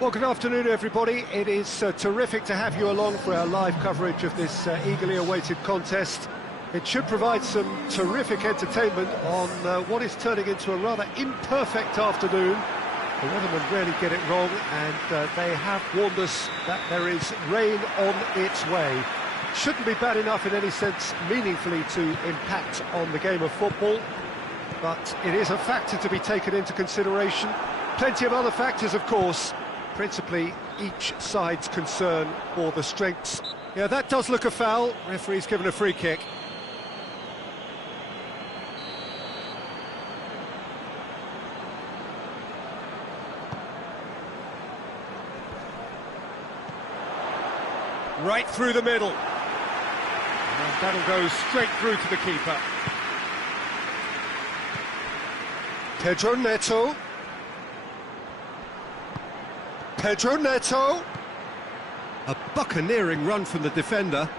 Well, good afternoon, everybody. It is terrific to have you along for our live coverage of this eagerly awaited contest. It should provide some terrific entertainment on what is turning into a rather imperfect afternoon. The weathermen rarely get it wrong, and they have warned us that there is rain on its way. Shouldn't be bad enough in any sense meaningfully to impact on the game of football, but it is a factor to be taken into consideration. Plenty of other factors, of course. Principally, each side's concern for the strengths. Yeah, that does look a foul. Referee's given a free kick. Right through the middle. And that'll go straight through to the keeper. Pedro Neto. Pedro Neto. A buccaneering run from the defender.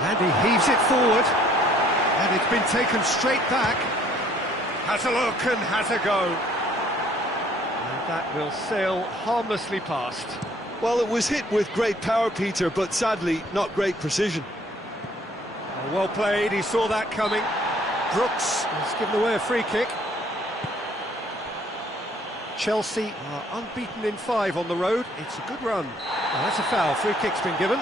And he heaves it forward. And it's been taken straight back. Has a look and has a go. And that will sail harmlessly past. Well, it was hit with great power, Peter, but sadly not great precision. Well played, he saw that coming. Brooks has given away a free kick. Chelsea are unbeaten in 5 on the road. It's a good run. Oh, that's a foul. Free kick's been given.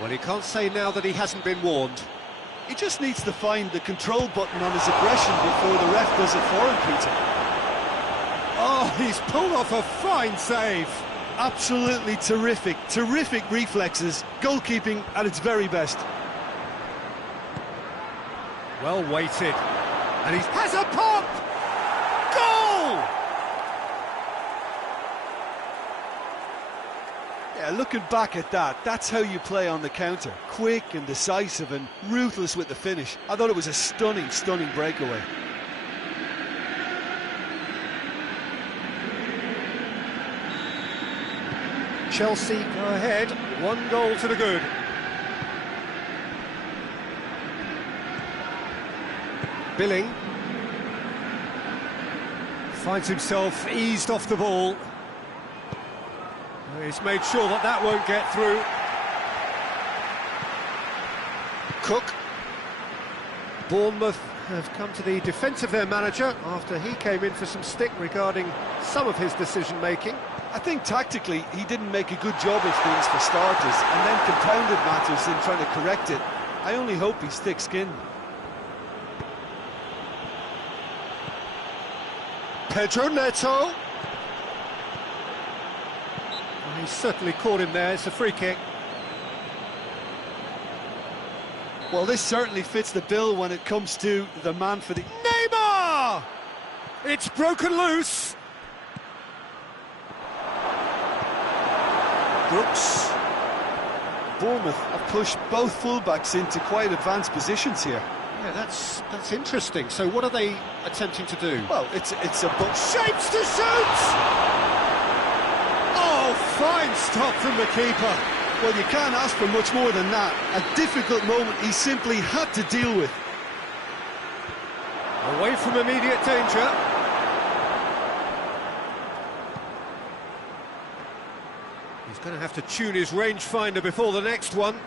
Well, he can't say now that he hasn't been warned. He just needs to find the control button on his aggression before the ref does it for him, Peter. Oh, he's pulled off a fine save. Absolutely terrific, terrific reflexes. Goalkeeping at its very best. Well weighted, and he has a pop! Goal! Yeah, looking back at that, that's how you play on the counter. Quick and decisive and ruthless with the finish. I thought it was a stunning, stunning breakaway. Chelsea go ahead, 1 goal to the good. Billing finds himself eased off the ball. He's made sure that that won't get through. Cook. Bournemouth have come to the defence of their manager after he came in for some stick regarding some of his decision-making. I think tactically he didn't make a good job of things for starters, and then compounded matters in trying to correct it. I only hope he's thick-skinned. Pedro Neto. Well, he's certainly caught him there. It's a free kick. Well, this certainly fits the bill when it comes to the man for the... Neymar! It's broken loose. Brooks. Bournemouth have pushed both fullbacks into quite advanced positions here. Yeah, that's interesting. So what are they attempting to do? Well, it's a book. Shapes to shoot! Oh, fine stop from the keeper. Well, you can't ask for much more than that. A difficult moment he simply had to deal with. Away from immediate danger. He's going to have to tune his rangefinder before the next one.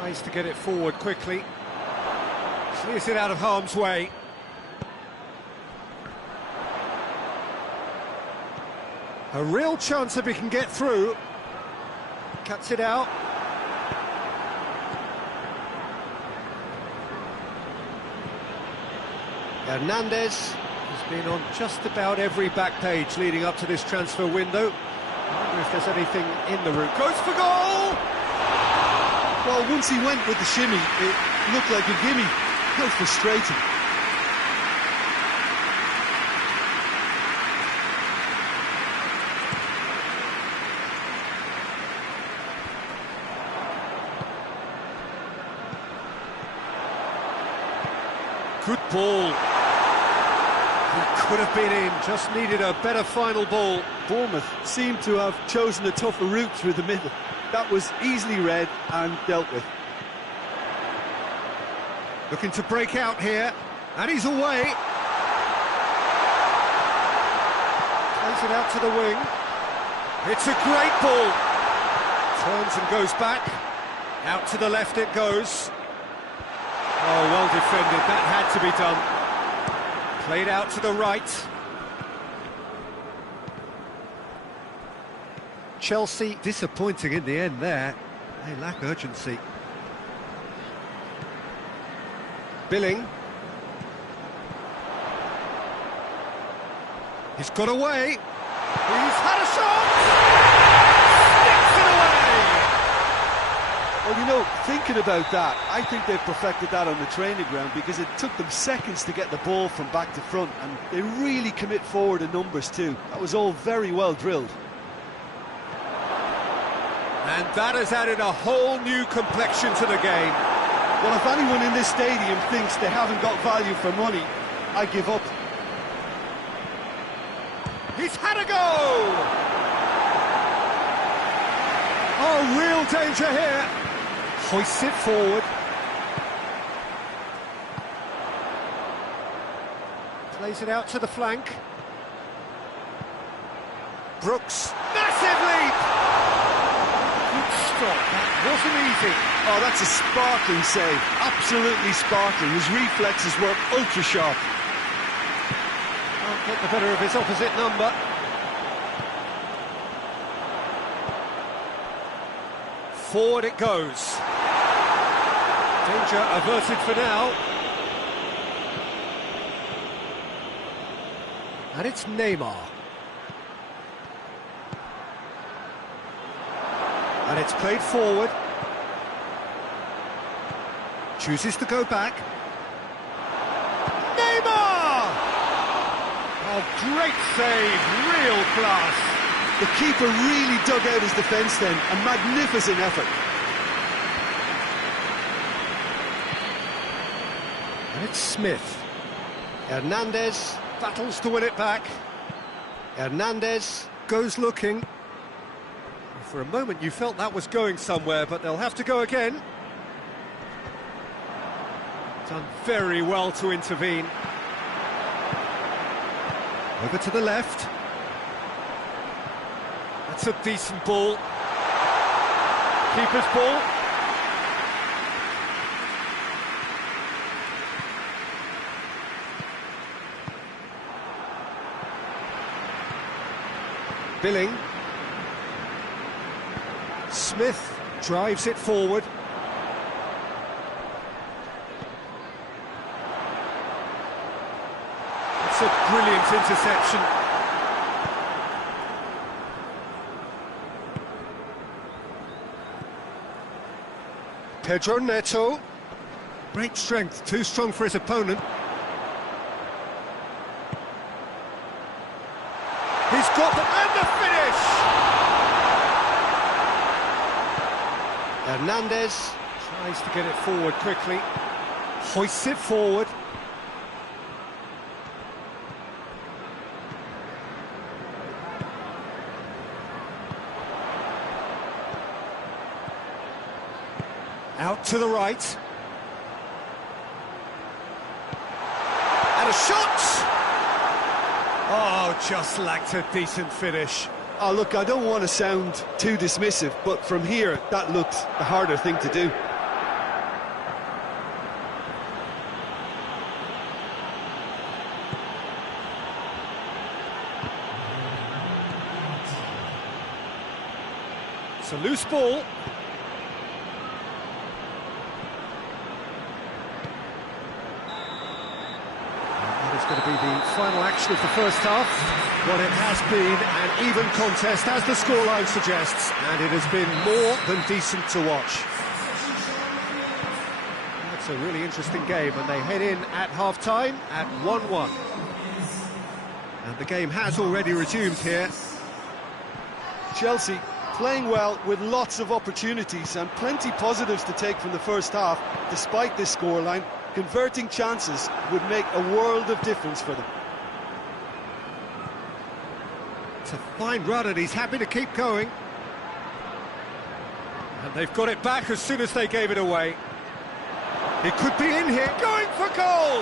Tries to get it forward quickly. Clears it out of harm's way. A real chance if he can get through. Cuts it out. Hernandez has been on just about every back page leading up to this transfer window. I wonder if there's anything in the route. Goes for goal! Well, once he went with the shimmy, it looked like a gimme. How frustrating. Good ball. That could have been in, just needed a better final ball. Bournemouth seemed to have chosen a tougher route through the middle. That was easily read and dealt with. Looking to break out here, and he's away. Plays it out to the wing. It's a great ball. Turns and goes back. Out to the left it goes. Oh, well defended, that had to be done. Played out to the right. Chelsea disappointing in the end there. They lack urgency. Billing. He's got away. He's had a shot! Sticks it away! Well, you know, thinking about that, I think they've perfected that on the training ground because it took them seconds to get the ball from back to front, and they really commit forward in numbers too. That was all very well drilled. And that has added a whole new complexion to the game. Well, if anyone in this stadium thinks they haven't got value for money, I give up. He's had a go! Oh, real danger here. Hoists it forward. Plays it out to the flank. Brooks. Massive leap! Good stop. That wasn't easy. Oh, that's a sparkling save. Absolutely sparkling. His reflexes were ultra sharp. Can't get the better of his opposite number. Forward it goes. Danger averted for now. And it's Neymar. And it's played forward. Chooses to go back. Neymar! Oh, great save, real class. The keeper really dug out his defence then, a magnificent effort. And it's Smith. Hernandez battles to win it back. Hernandez goes looking. For a moment you felt that was going somewhere, but they'll have to go again. Done very well to intervene. Over to the left. That's a decent ball. Keeper's ball. Billing. Smith drives it forward. It's a brilliant interception. Pedro Neto. Great strength, too strong for his opponent. He's got them, and the finish! Hernandez tries to get it forward quickly. Hoists it forward. Out to the right. And a shot! Oh, just lacked a decent finish. Oh, look, I don't want to sound too dismissive, but from here, that looked the harder thing to do. It's a loose ball. Going to be the final action of the first half. What it has been an even contest, as the scoreline suggests, and it has been more than decent to watch. That's a really interesting game, and they head in at half-time at 1-1. And the game has already resumed here. Chelsea playing well with lots of opportunities and plenty positives to take from the first half, despite this scoreline. Converting chances would make a world of difference for them. It's a fine run and he's happy to keep going. And they've got it back as soon as they gave it away. It could be in here, going for goal!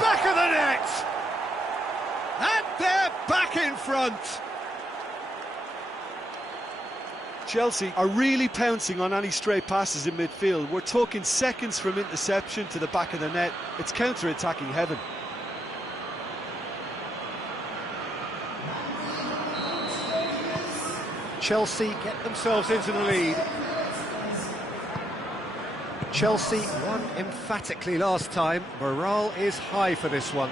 Back of the net! And they're back in front! Chelsea are really pouncing on any stray passes in midfield. We're talking seconds from interception to the back of the net. It's counter-attacking heaven. Chelsea get themselves into the lead. Chelsea won emphatically last time. Morale is high for this one.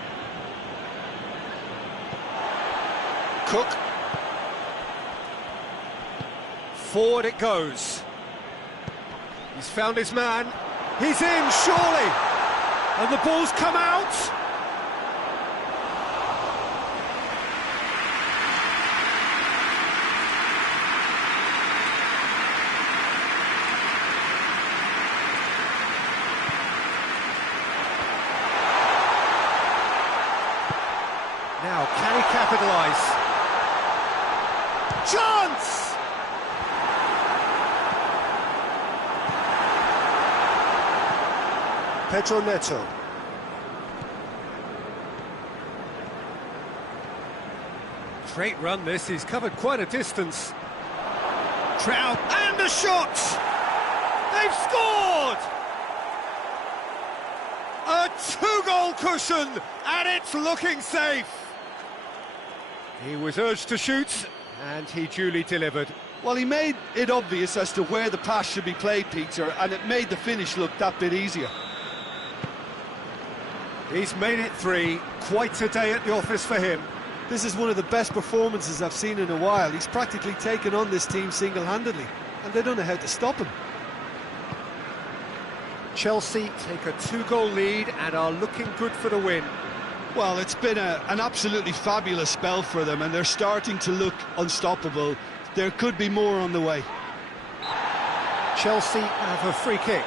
Cook. Forward it goes. He's found his man. He's in, surely! And the ball's come out! Now, can he capitalise? Chance! Pedro Neto. Great run this, he's covered quite a distance. Trout, and a shot! They've scored! A two-goal cushion, and it's looking safe. He was urged to shoot, and he duly delivered. Well, he made it obvious as to where the pass should be played, Peter, and it made the finish look that bit easier. He's made it 3, quite a day at the office for him. This is one of the best performances I've seen in a while. He's practically taken on this team single-handedly, and they don't know how to stop him. Chelsea take a 2-goal lead and are looking good for the win. Well, it's been an absolutely fabulous spell for them, and they're starting to look unstoppable. There could be more on the way. Chelsea have a free kick.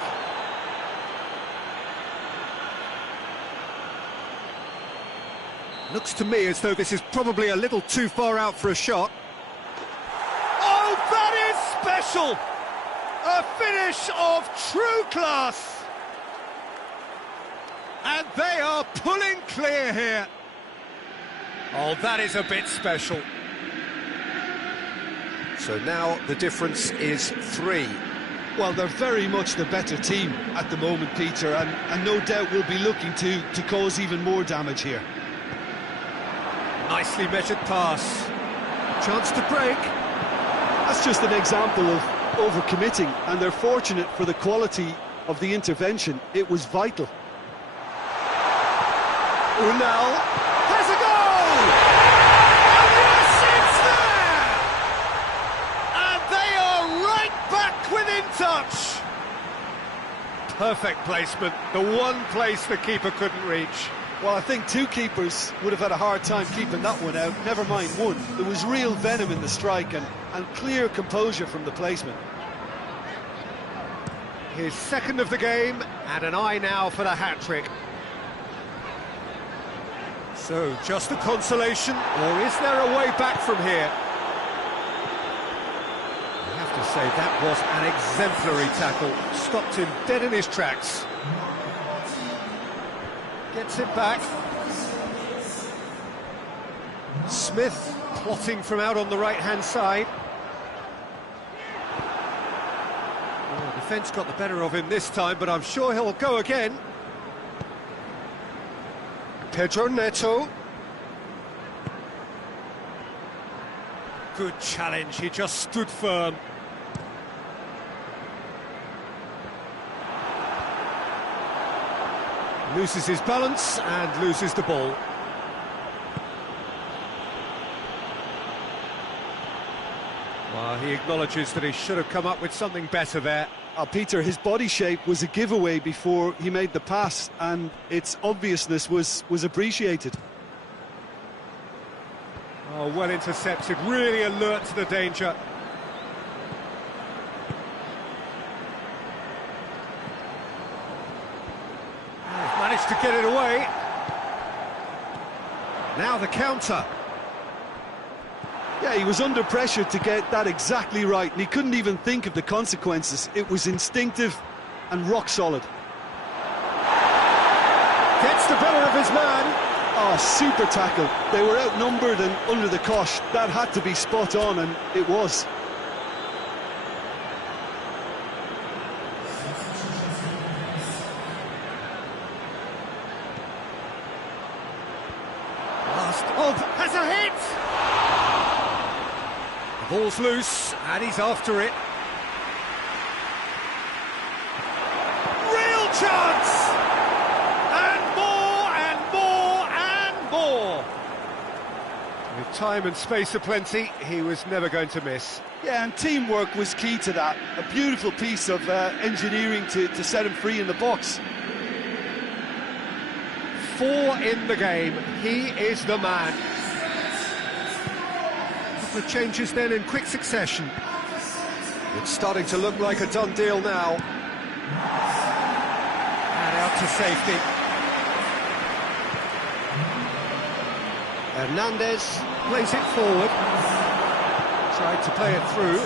Looks to me as though this is probably a little too far out for a shot. Oh, that is special! A finish of true class! And they are pulling clear here. Oh, that is a bit special. So now the difference is 3. Well, they're very much the better team at the moment, Peter, and no doubt will be looking to cause even more damage here. Nicely measured pass. Chance to break. That's just an example of overcommitting, and they're fortunate for the quality of the intervention. It was vital. Unal has a goal! And yes, it's there! And they are right back within touch. Perfect placement, the one place the keeper couldn't reach. Well, I think 2 keepers would have had a hard time keeping that one out, never mind 1. There was real venom in the strike and clear composure from the placement. His second of the game, and an eye now for the hat-trick. So, just a consolation, or is there a way back from here? I have to say, that was an exemplary tackle. Stopped him dead in his tracks. Gets it back. Smith plotting from out on the right-hand side. Oh, defence got the better of him this time, but I'm sure he'll go again. Pedro Neto. Good challenge, he just stood firm. Loses his balance and loses the ball. Well, he acknowledges that he should have come up with something better there. Peter, his body shape was a giveaway before he made the pass, and its obviousness was appreciated. Oh, well intercepted, really alert to the danger. Managed to get it away. Now the counter. Yeah, he was under pressure to get that exactly right, and he couldn't even think of the consequences. It was instinctive and rock solid. Gets the better of his man. Oh, super tackle. They were outnumbered and under the cosh. That had to be spot on, and it was. Last of has a hit. The ball's loose, and he's after it. Real chance! And more, and more, and more! With time and space aplenty, he was never going to miss. Yeah, and teamwork was key to that. A beautiful piece of engineering to set him free in the box. 4 in the game. He is the man. The changes then in quick succession. It's starting to look like a done deal now. And out to safety. Hernandez plays it forward. Tried to play it through.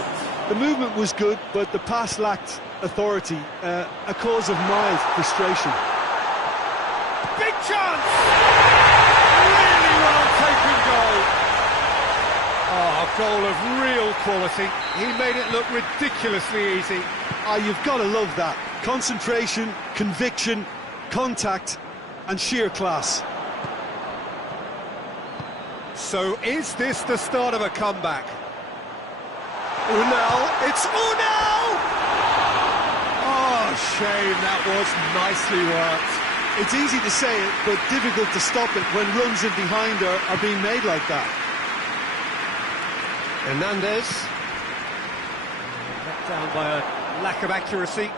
The movement was good, but the pass lacked authority, a cause of mild frustration. Big chance! Really well taken goal. Oh, a goal of real quality. He made it look ridiculously easy. Ah, you've got to love that. Concentration, conviction, contact, and sheer class. So is this the start of a comeback? Unal, it's Unal! Oh, shame, that was nicely worked. It's easy to say it, but difficult to stop it when runs in behind are being made like that. Hernandez. Let down by a lack of accuracy.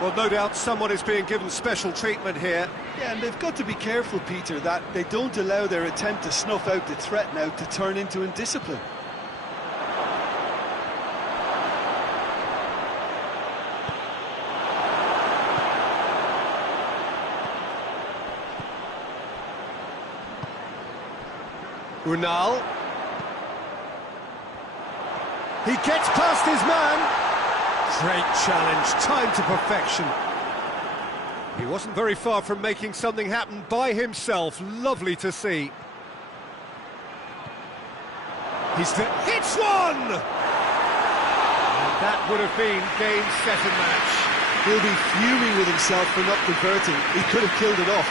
Well, no doubt someone is being given special treatment here. Yeah, and they've got to be careful, Peter, that they don't allow their attempt to snuff out the threat now to turn into indiscipline. Unal. He gets past his man. Great challenge, timed to perfection. He wasn't very far from making something happen by himself. Lovely to see. Hits one! And that would have been game, set and match. He'll be fuming with himself for not converting. He could have killed it off.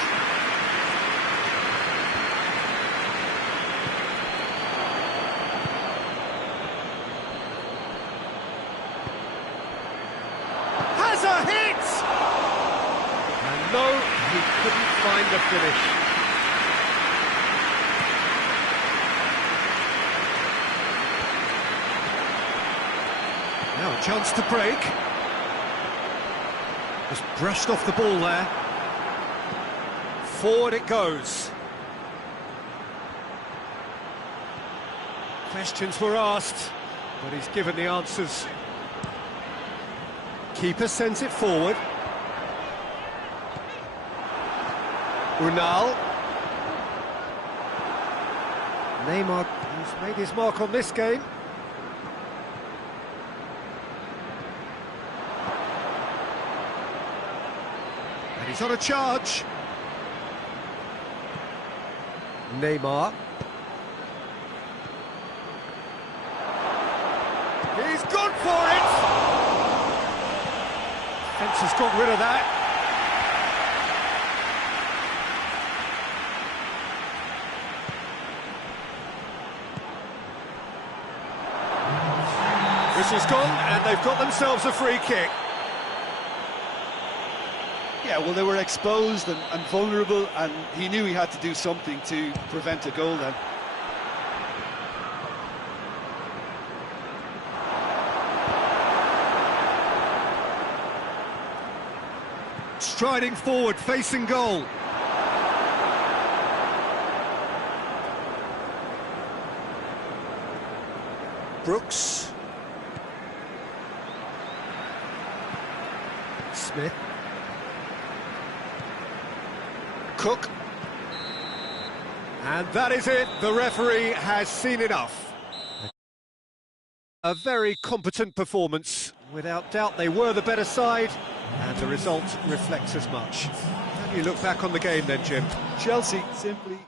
Has a hit! And no, he couldn't find the finish. Now a chance to break. Just brushed off the ball there. Forward it goes. Questions were asked, but he's given the answers. Keeper sends it forward. Unal. Neymar, who's made his mark on this game. And he's on a charge. Neymar. He's gone for it! Fence has got rid of that. Whistle's gone, and they've got themselves a free kick. Yeah, well, they were exposed and vulnerable, and he knew he had to do something to prevent a goal then. Striding forward, facing goal. Brooks. Smith. Cook. And that is it, the referee has seen enough. A very competent performance. Without doubt they were the better side, and the result reflects as much. How do you look back on the game then, Jim? Chelsea simply...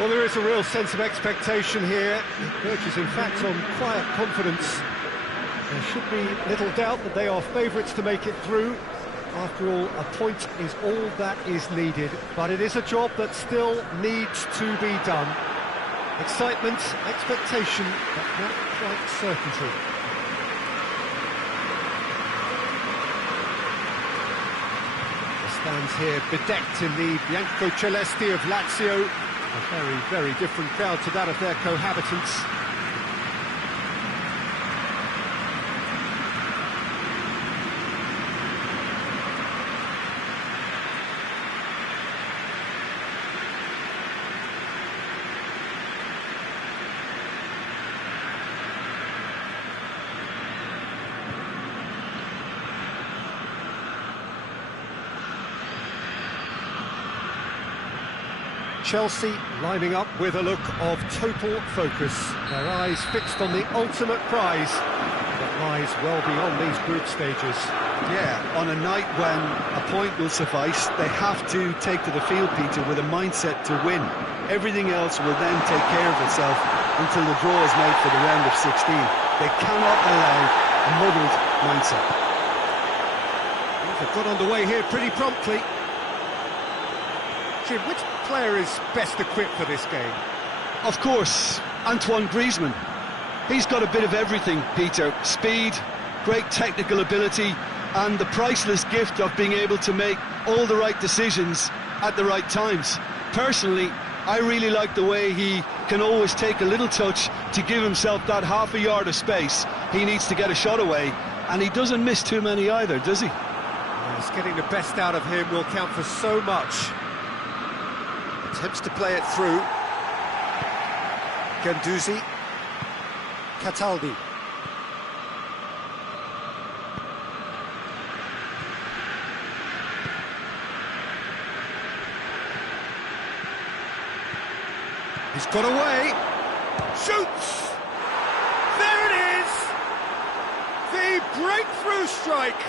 Well, there is a real sense of expectation here. It verges, in fact, on quiet confidence. There should be little doubt that they are favourites to make it through. After all, a point is all that is needed, but it is a job that still needs to be done. Excitement, expectation, but not quite certainty. The stands here bedecked in the Bianco Celesti of Lazio. A very, very different crowd to that of their cohabitants. Chelsea lining up with a look of total focus, their eyes fixed on the ultimate prize that lies well beyond these group stages. Yeah, on a night when a point will suffice, they have to take to the field, Peter, with a mindset to win. Everything else will then take care of itself until the draw is made for the round of 16. They cannot allow a muddled mindset. They've got underway here pretty promptly. Jim, which player is best equipped for this game? Of course, Antoine Griezmann. He's got a bit of everything, Peter. Speed, great technical ability, and the priceless gift of being able to make all the right decisions at the right times. Personally, I really like the way he can always take a little touch to give himself that half a yard of space he needs to get a shot away, and he doesn't miss too many either, does he? Yes, getting the best out of him will count for so much. Attempts to play it through. Guendouzi. Cataldi. He's got away. Shoots! There it is! The breakthrough strike!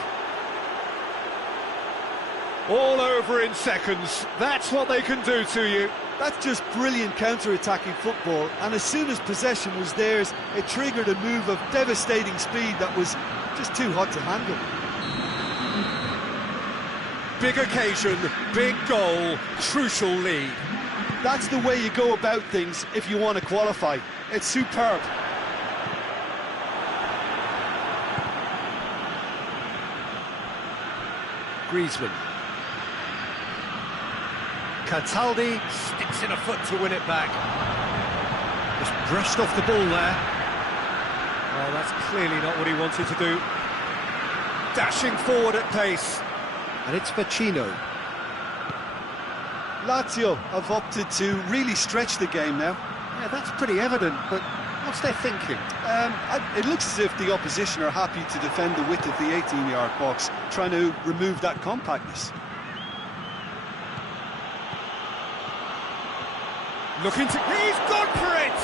All over in seconds. That's what they can do to you. That's just brilliant counter-attacking football, and as soon as possession was theirs, it triggered a move of devastating speed that was just too hot to handle. Big occasion, big goal, crucial lead. That's the way you go about things if you want to qualify. It's superb. Griezmann. Cataldi sticks in a foot to win it back. Just brushed off the ball there. Oh, that's clearly not what he wanted to do. Dashing forward at pace. And it's Vecino. Lazio have opted to really stretch the game now. Yeah, that's pretty evident, but what's their thinking? It looks as if the opposition are happy to defend the width of the 18-yard box, trying to remove that compactness. Looking to... He's gone for it!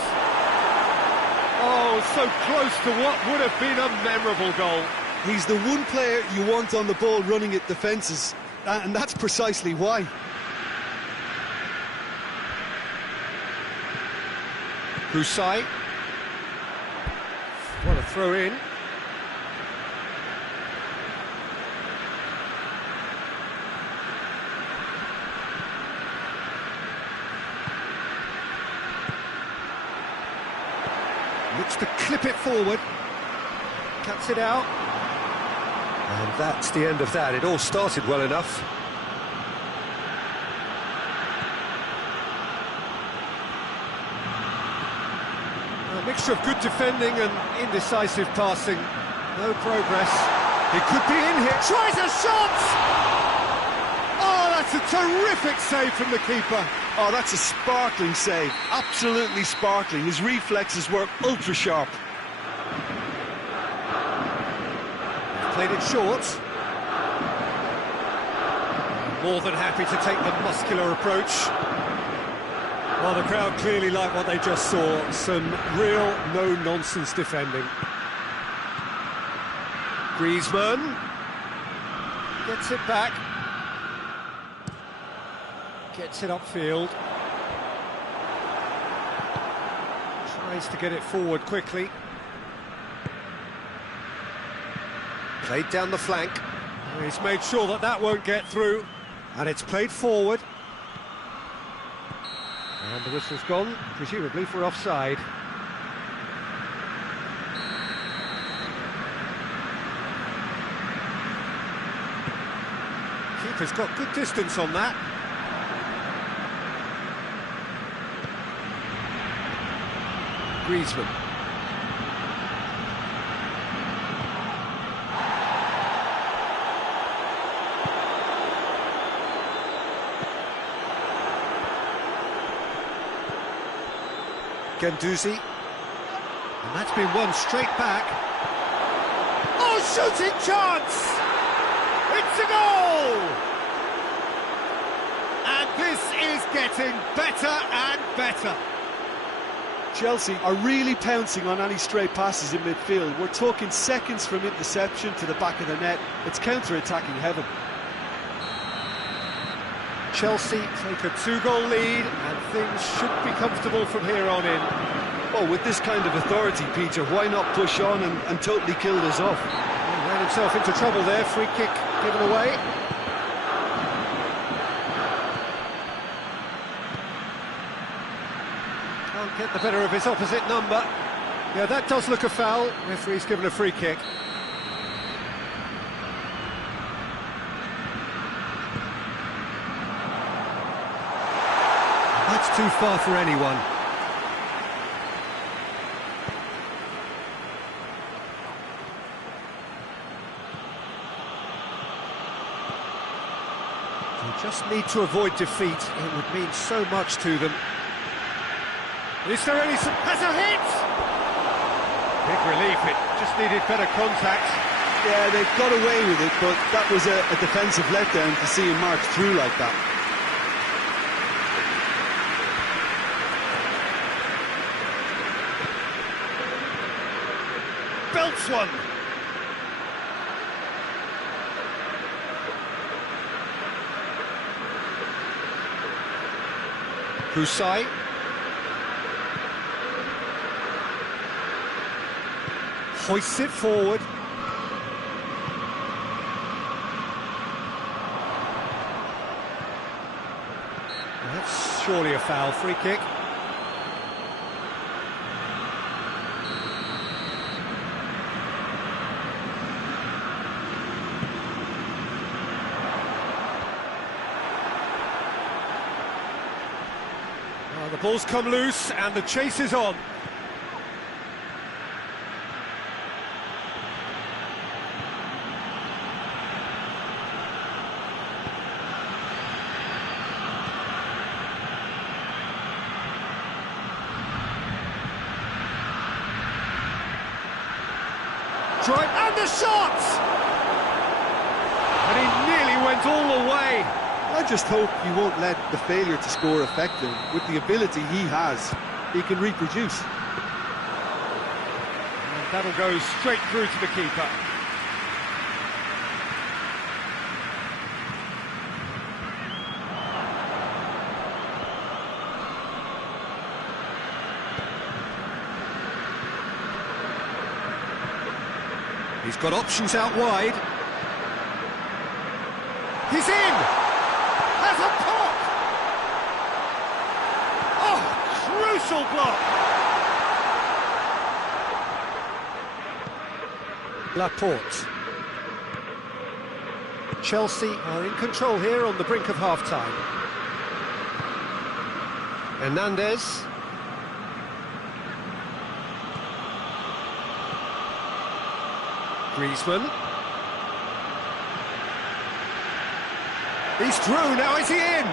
Oh, so close to what would have been a memorable goal. He's the one player you want on the ball running at defences, and that's precisely why. Husai. What a throw in. Looks to clip it forward. Cuts it out. And that's the end of that. It all started well enough. A mixture of good defending and indecisive passing. No progress. It could be in here. Tries a shot! Oh, that's a terrific save from the keeper. Oh, that's a sparkling save. Absolutely sparkling. His reflexes were ultra sharp. Played it short. More than happy to take the muscular approach. Well, the crowd clearly like what they just saw. Some real no-nonsense defending. Griezmann gets it back. Gets it upfield. Tries to get it forward quickly. Played down the flank. He's made sure that that won't get through. And it's played forward. And the whistle's gone, presumably for offside. Keeper's got good distance on that. Griezmann. Guendouzi, and that's been won straight back. Oh, shooting chance! It's a goal! And this is getting better and better. Chelsea are really pouncing on any stray passes in midfield. We're talking seconds from interception to the back of the net. It's counter-attacking heaven. Chelsea take a 2-goal lead, and things should be comfortable from here on in. Oh, with this kind of authority, Peter, why not push on and totally kill this off? He ran himself into trouble there, free kick given away. Can't get the better of his opposite number. Yeah, that does look a foul. Referee's given a free kick. That's too far for anyone. They just need to avoid defeat. It would mean so much to them. Is there any... Has a hit! Big relief, it just needed better contact. Yeah, they got away with it, but that was a defensive letdown to see him march through like that. Belts one. Husai. Hoists it forward. That's surely a foul. Free kick. The ball's come loose and the chase is on. strike, and the shot! And he nearly went all the way. I just hope he won't let the failure to score affect him. With the ability he has, he can reproduce. And that'll go straight through to the keeper. He's got options out wide. He's in! Has a pop! Oh, crucial block! Laporte. Chelsea are in control here on the brink of half-time. Hernandez. Griezmann. He's through, now is he in?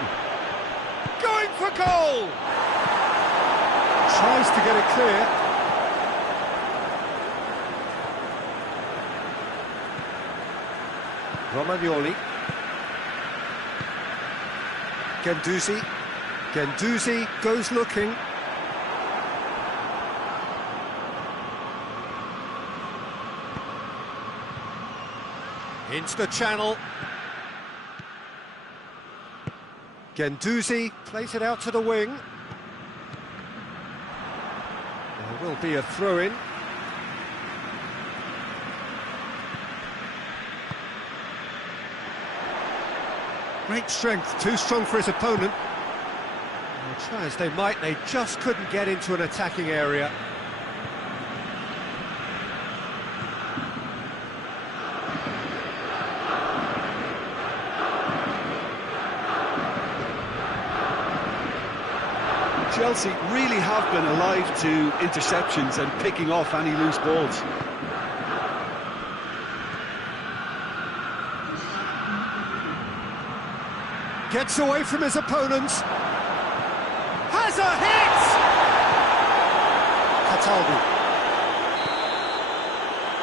Going for goal! Tries to get it clear. Romagnoli. Guendouzi. Guendouzi goes looking. Into the channel. Guendouzi plays it out to the wing. There will be a throw-in. Great strength, too strong for his opponent. Well, try as they might, they just couldn't get into an attacking area. Chelsea really have been alive to interceptions and picking off any loose balls. Gets away from his opponents. Has a hit! Cataldi.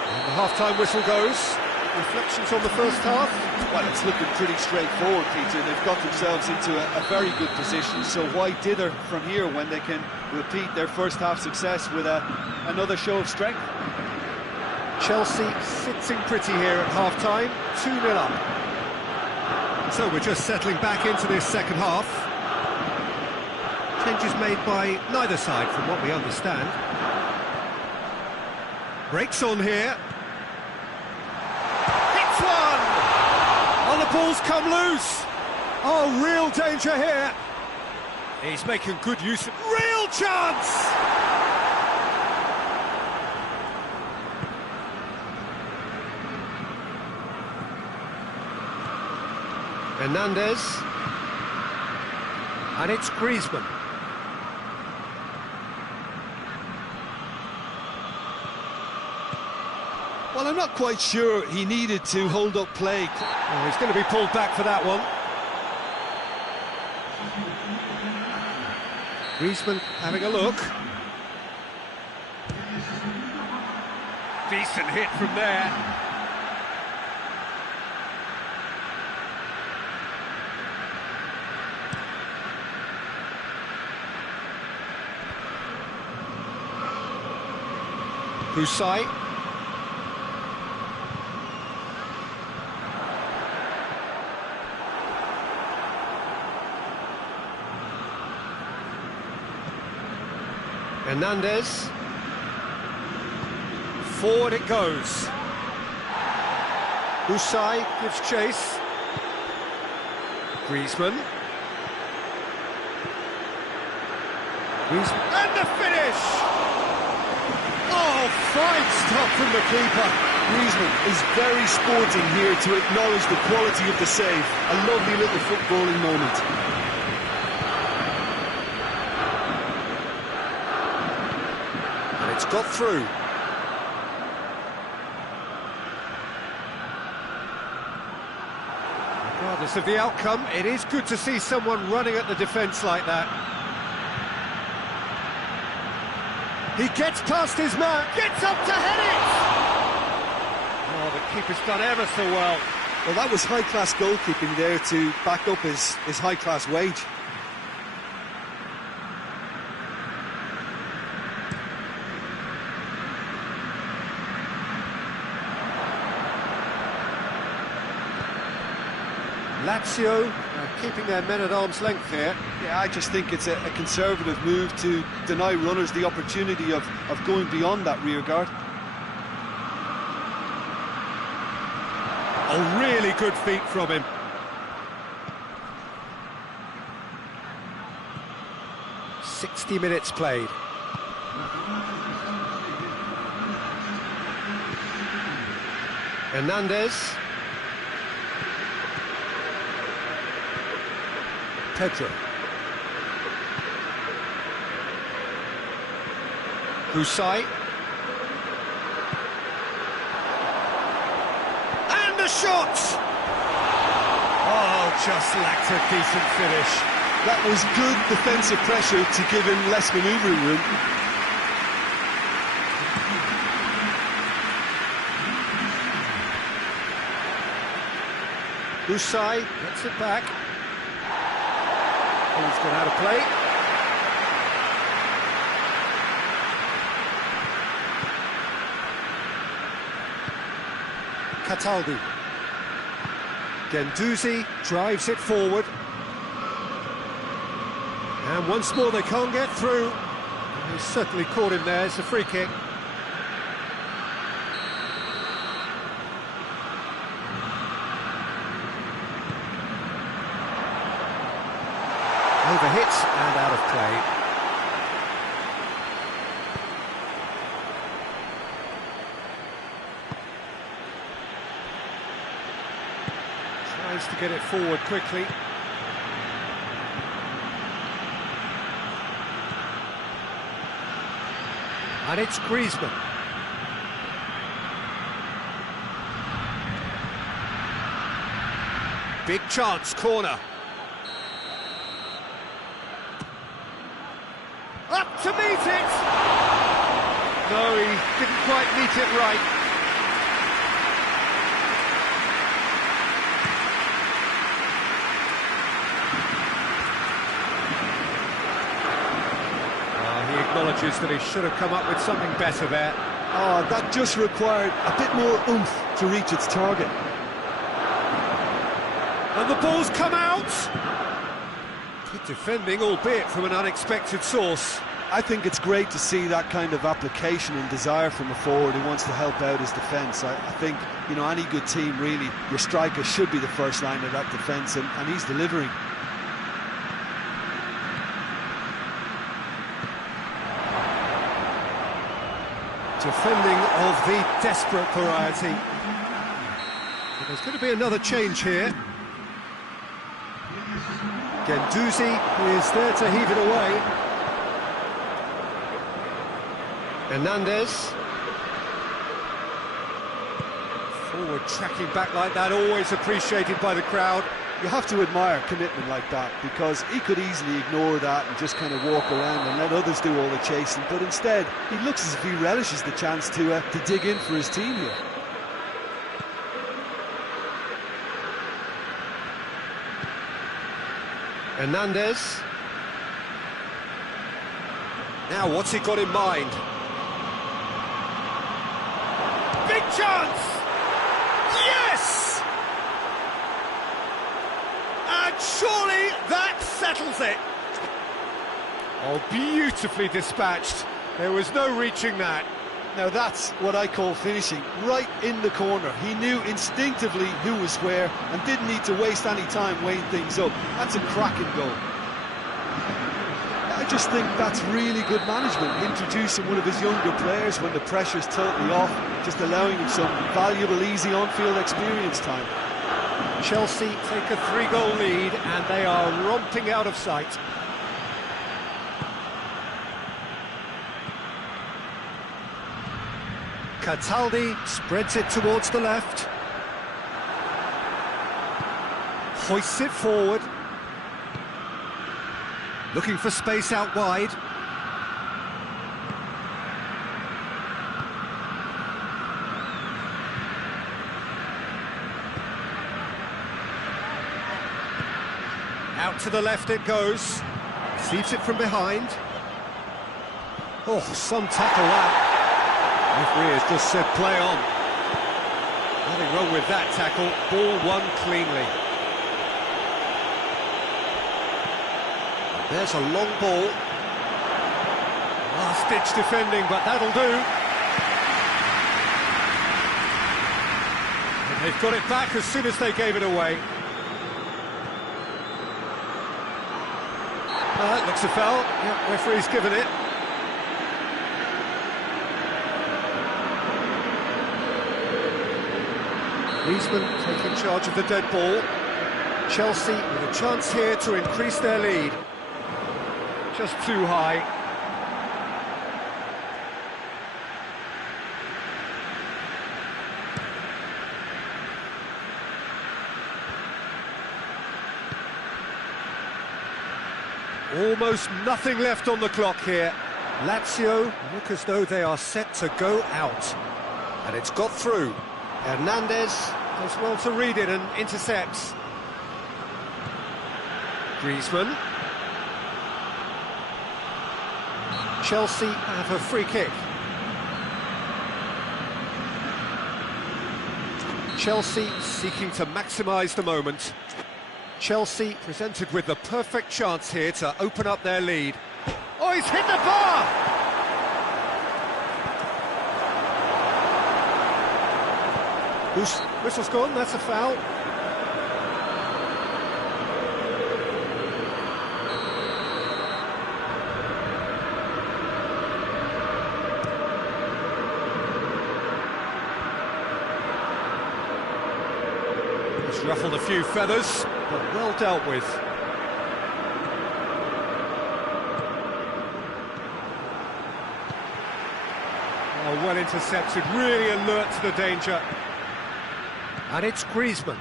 And the half-time whistle goes. Reflections on the first half? Well, it's looking pretty straightforward, Peter. They've got themselves into a very good position, so why dither from here when they can repeat their first half success with another show of strength? Chelsea sitting pretty here at half-time, 2-0 up. So we're just settling back into this second half. Changes made by neither side from what we understand. Breaks on here. Hits one! Oh, the ball's come loose! Oh, real danger here. He's making good use of... Real chance! Hernandez. And it's Griezmann. Well, I'm not quite sure he needed to hold up play. Oh, he's going to be pulled back for that one. Griezmann having a look. Decent hit from there. Husai. Hernandez. Forward it goes. Husai gives chase. Griezmann. And the finish! Oh, fine stop from the keeper. Griezmann is very sporting here to acknowledge the quality of the save. A lovely little footballing moment. And it's got through. Regardless of the outcome, it is good to see someone running at the defence like that. He gets past his man, gets up to head it! Oh, the keeper's done ever so well. Well, that was high-class goalkeeping there to back up his high-class wage. Lazio keeping their men at arm's length here. Yeah, I just think it's a conservative move to deny runners the opportunity of going beyond that rear guard. Oh, really good feet from him. "60 minutes played. Hernandez. Pedro. Husai. And a shot! Oh, just lacked a decent finish. That was good defensive pressure to give him less manoeuvring room. Husai gets it back. Oh, he's gone out of play. Cataldi. Guendouzi drives it forward. And once more they can't get through. He's certainly caught him there. It's a free kick. Overhit and out of play. Tries to get it forward quickly. And it's Griezmann. Big chance, corner. Up to meet it! No, he didn't quite meet it right. He acknowledges that he should have come up with something better there. Oh, that just required a bit more oomph to reach its target. And the ball's come out! Good defending, albeit from an unexpected source. I think it's great to see that kind of application and desire from a forward who wants to help out his defence. I think, you know, any good team, really, your striker should be the first line of that defence, and he's delivering. Defending of the desperate variety. But there's going to be another change here. Guendouzi is there to heave it away. Hernandez. Forward tracking back like that, always appreciated by the crowd. You have to admire commitment like that, because he could easily ignore that and just kind of walk around and let others do all the chasing, but instead he looks as if he relishes the chance to dig in for his team here. Hernandez. Now what's he got in mind? Big chance! Yes! And surely that settles it. Oh, beautifully dispatched. There was no reaching that. Now that's what I call finishing, right in the corner. He knew instinctively who was where and didn't need to waste any time weighing things up. That's a cracking goal. I just think that's really good management, introducing one of his younger players when the pressure's totally off, just allowing him some valuable, easy on-field experience time. Chelsea take a 3-goal lead and they are romping out of sight. Cataldi spreads it towards the left. Hoists it forward. Looking for space out wide. Out to the left it goes. Receives it from behind. Oh, some tackle that. Referee has just said play on. Nothing wrong with that tackle. Ball won cleanly. There's a long ball. Last-ditch defending, but that'll do. And they've got it back as soon as they gave it away. That looks a foul. Yep, referee's given it. Griezmann taking charge of the dead ball. Chelsea with a chance here to increase their lead. Just too high. Almost nothing left on the clock here. Lazio look as though they are set to go out. And it's got through. Hernandez does well to read it and intercepts. Griezmann. Chelsea have a free kick. Chelsea seeking to maximise the moment. Chelsea presented with the perfect chance here to open up their lead. Oh, he's hit the bar! Whistle's gone, that's a foul. He's ruffled a few feathers, but well dealt with. Oh, well intercepted, really alert to the danger. And it's Griezmann.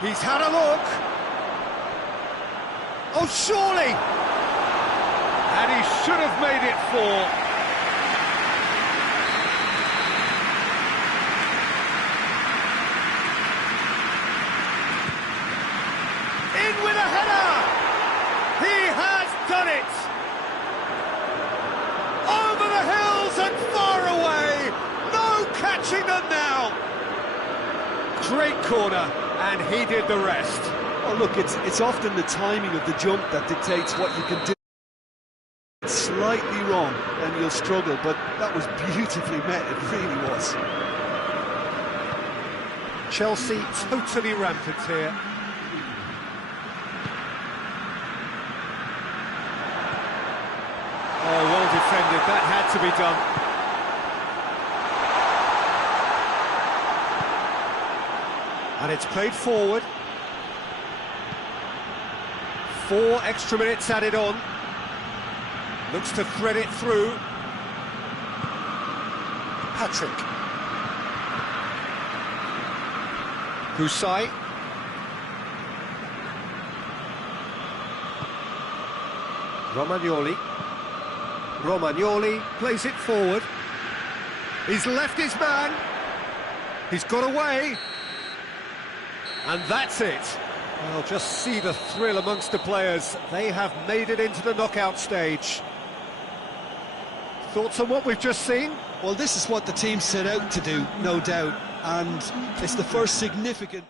He's had a look. Oh, surely! And he should have made it 4. In with a header! He has done it! Over the hills and far away! No catching them now! Great corner, and he did the rest. Oh, look, it's often the timing of the jump that dictates what you can do. It's slightly wrong, and you'll struggle, but that was beautifully met, it really was. Chelsea totally rampant here. Oh, well defended, that had to be done. And it's played forward. 4 extra minutes added on. Looks to thread it through. Patrick. Kusai. Romagnoli. Romagnoli plays it forward. He's left his man. He's got away. And that's it. Well, just see the thrill amongst the players. They have made it into the knockout stage. Thoughts on what we've just seen? Well, this is what the team set out to do, no doubt. And it's the first significant...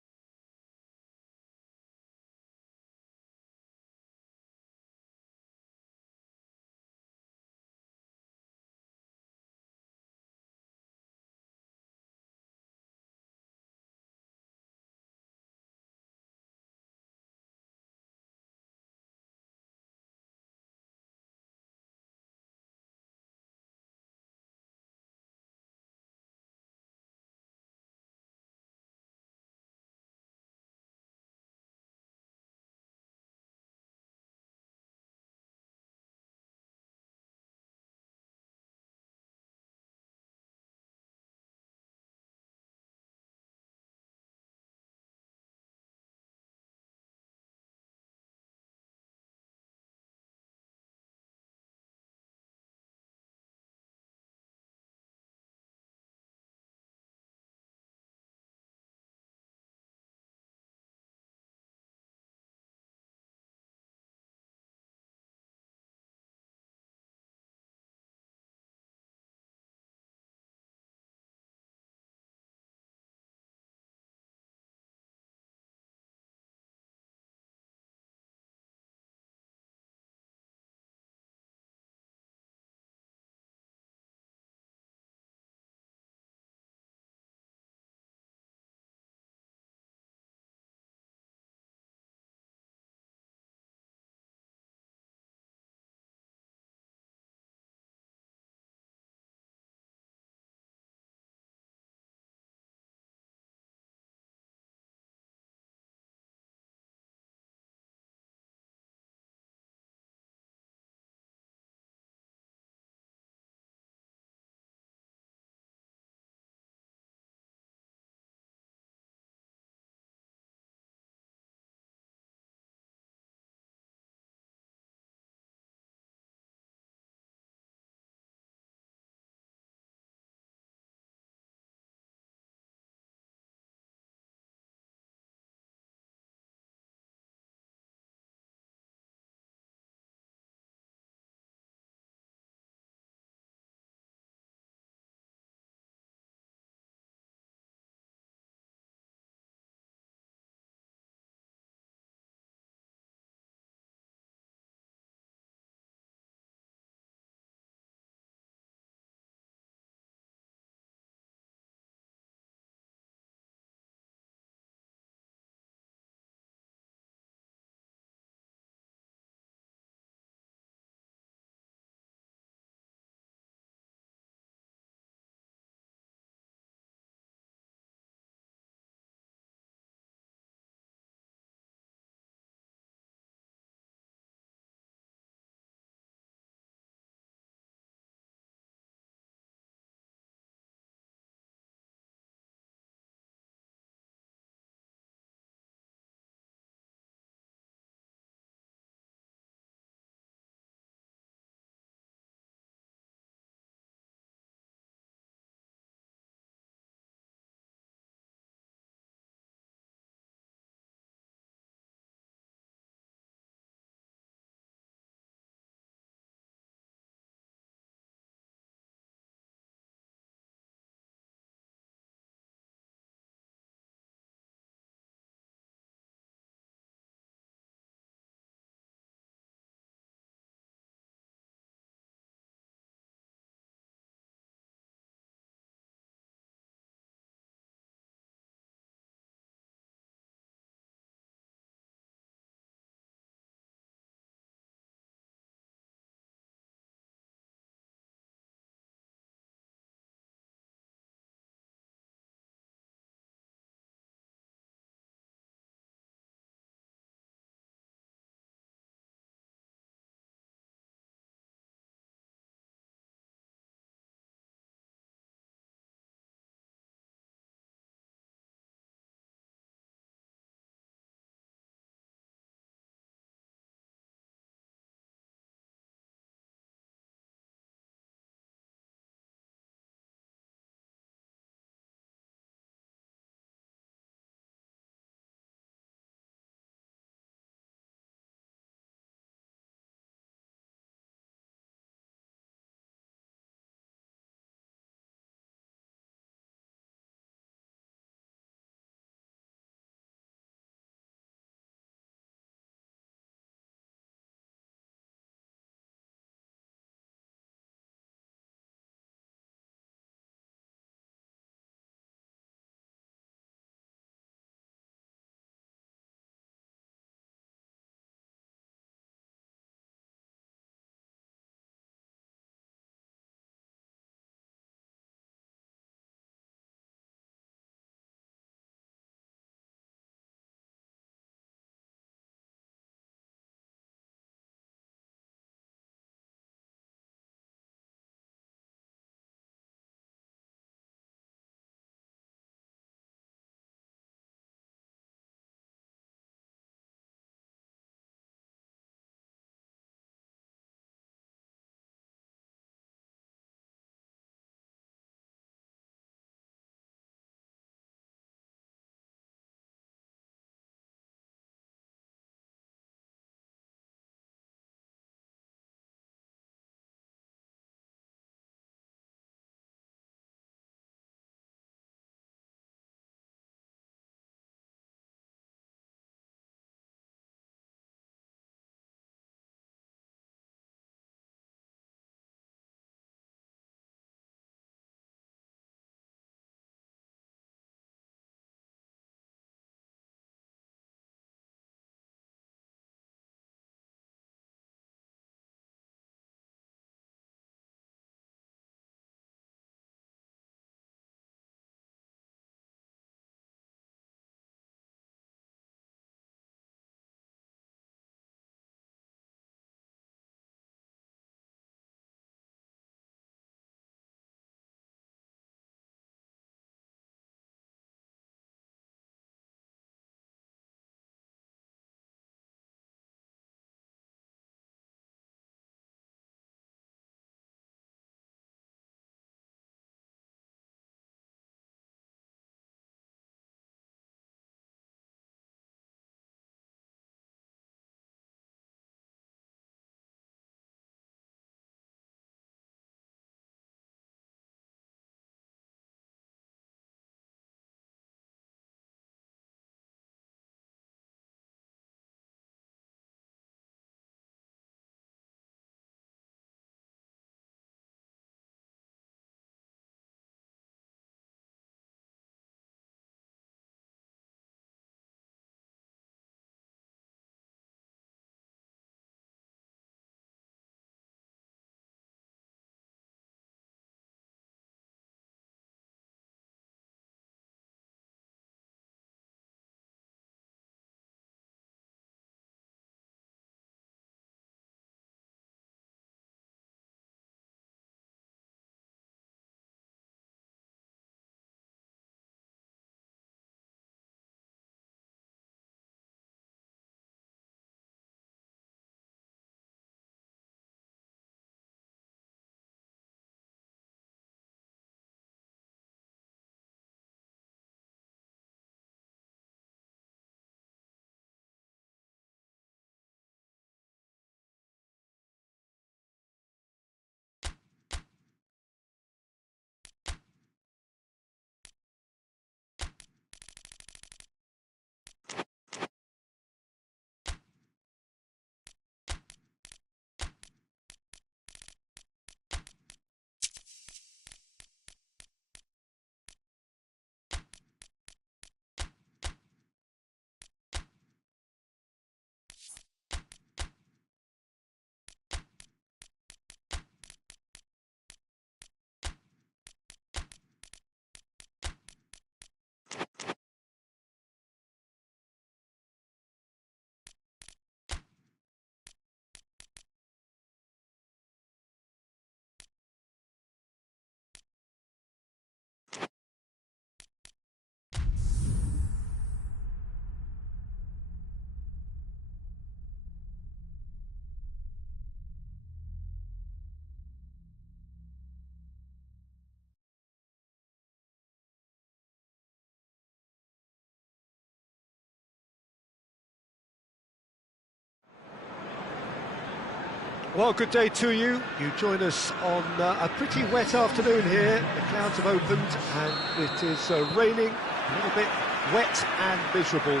Well, good day to you. You join us on a pretty wet afternoon here. The clouds have opened and it is raining, a little bit wet and miserable.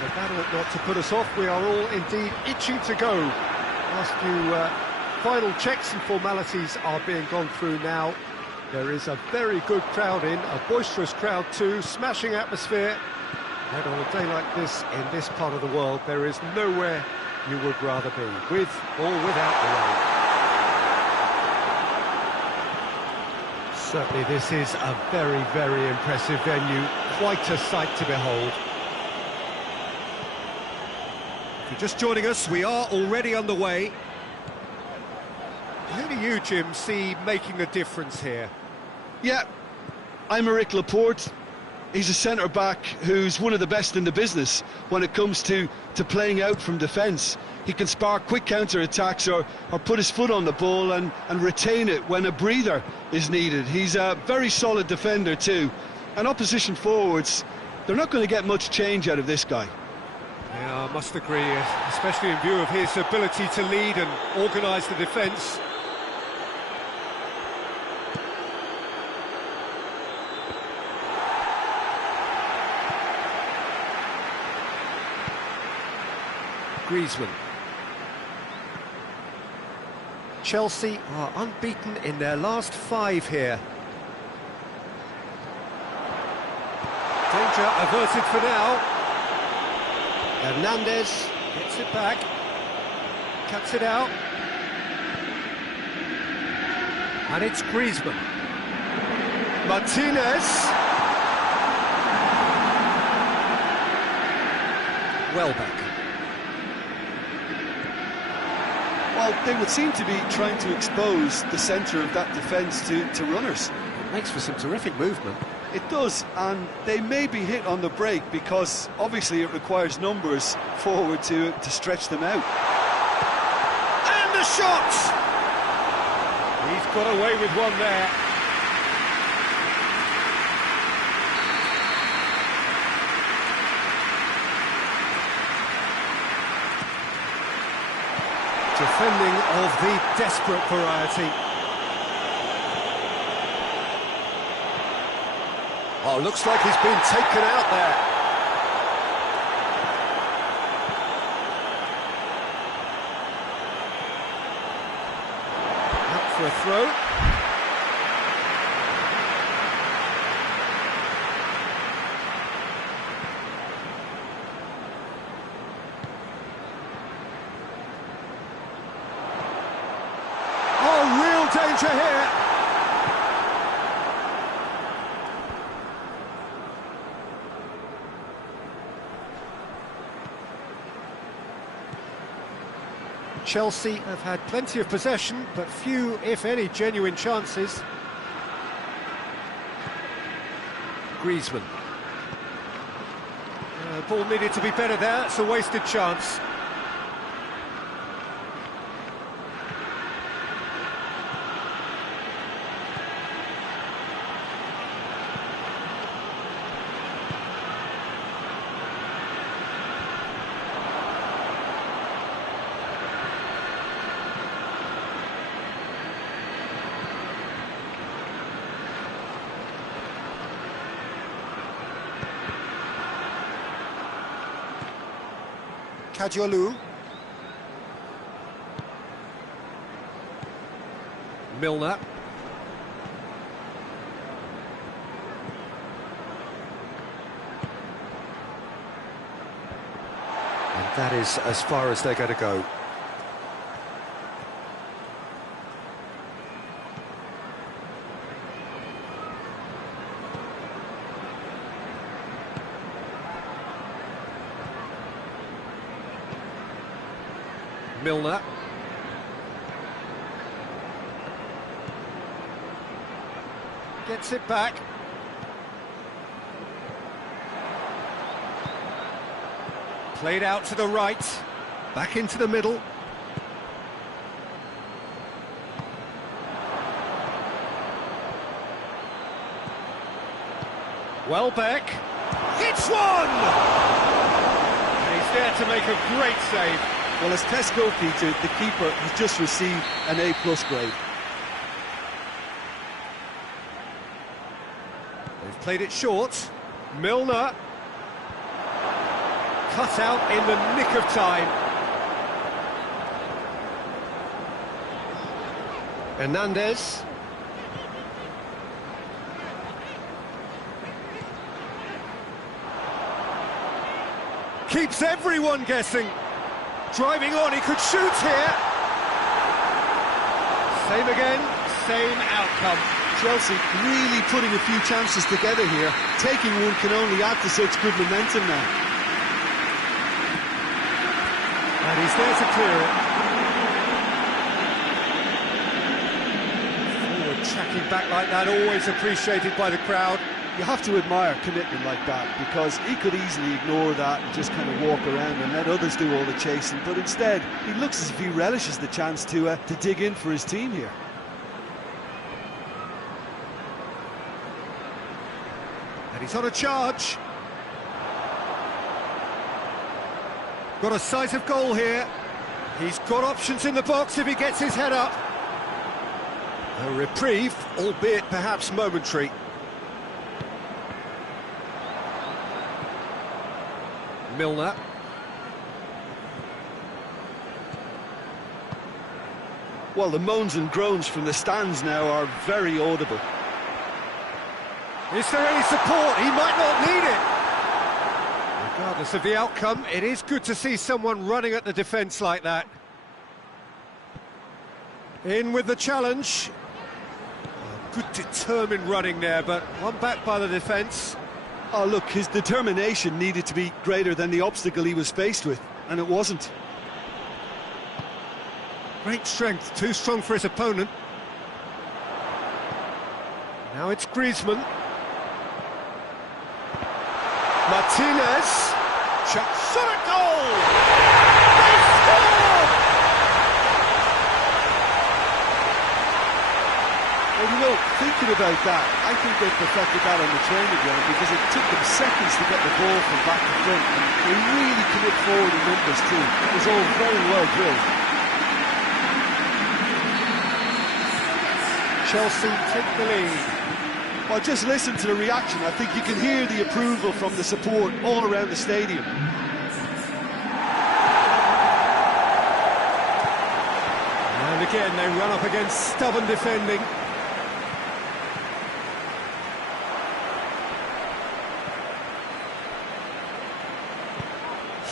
But that ought not to put us off. We are all indeed itching to go. Last few final checks and formalities are being gone through now. There is a very good crowd in, a boisterous crowd too, smashing atmosphere. And on a day like this, in this part of the world, there is nowhere you would rather be, with or without the rain. Certainly this is a very, very impressive venue, quite a sight to behold. If you're just joining us, we are already underway. Who do you, Jim, see making a difference here? Yeah, I'm Eric Laporte. He's a centre-back who's one of the best in the business when it comes to playing out from defence. He can spark quick counter-attacks or put his foot on the ball and retain it when a breather is needed. He's a very solid defender too. And opposition forwards, they're not going to get much change out of this guy. Yeah, I must agree, especially in view of his ability to lead and organise the defence. Griezmann. Chelsea are unbeaten in their last 5 here. Danger averted for now. Hernandez gets it back, cuts it out. And it's Griezmann. Martinez. Welbeck. Well, they would seem to be trying to expose the centre of that defence to runners. It makes for some terrific movement. It does, and they may be hit on the break because obviously it requires numbers forward to stretch them out. And the shot! He's got away with one there. Defending of the desperate variety. Oh, looks like he's been taken out there. Out for a throw. Danger here. Chelsea have had plenty of possession, but few, if any, genuine chances. Griezmann. Ball needed to be better there, it's a wasted chance. Kadiolu. Milner. And that is as far as they're going to go. Milner. Gets it back. Played out to the right. Back into the middle. Welbeck. It's one! And he's there to make a great save. Well, as tests go, Peter, the keeper has just received an A+ grade. They've played it short. Milner. Cut out in the nick of time. Hernandez. Keeps everyone guessing. Driving on, he could shoot here. Same again, same outcome. Chelsea really putting a few chances together here. Taking one can only add to such good momentum now. And he's there to clear it. Forward tracking back like that, always appreciated by the crowd. You have to admire commitment like that, because he could easily ignore that and just kind of walk around and let others do all the chasing, but instead he looks as if he relishes the chance to dig in for his team here. And he's on a charge. Got a sight of goal here. He's got options in the box if he gets his head up. A reprieve, albeit perhaps momentary. Milner. Well, the moans and groans from the stands now are very audible. Is there any support? He might not need it. Regardless of the outcome, it is good to see someone running at the defence like that. In with the challenge. Good determined running there, but one back by the defence. Oh, look, his determination needed to be greater than the obstacle he was faced with, and it wasn't. Great strength, too strong for his opponent. Now it's Griezmann. Martinez. Shot at goal! They scored! Well, you know, thinking about that, I think they perfected that on the training ground, because it took them seconds to get the ball from back to front, and they really commit forward in numbers too. It was all very well drilled. Chelsea take the lead. Well, just listen to the reaction. I think you can hear the approval from the support all around the stadium. And again, they run up against stubborn defending.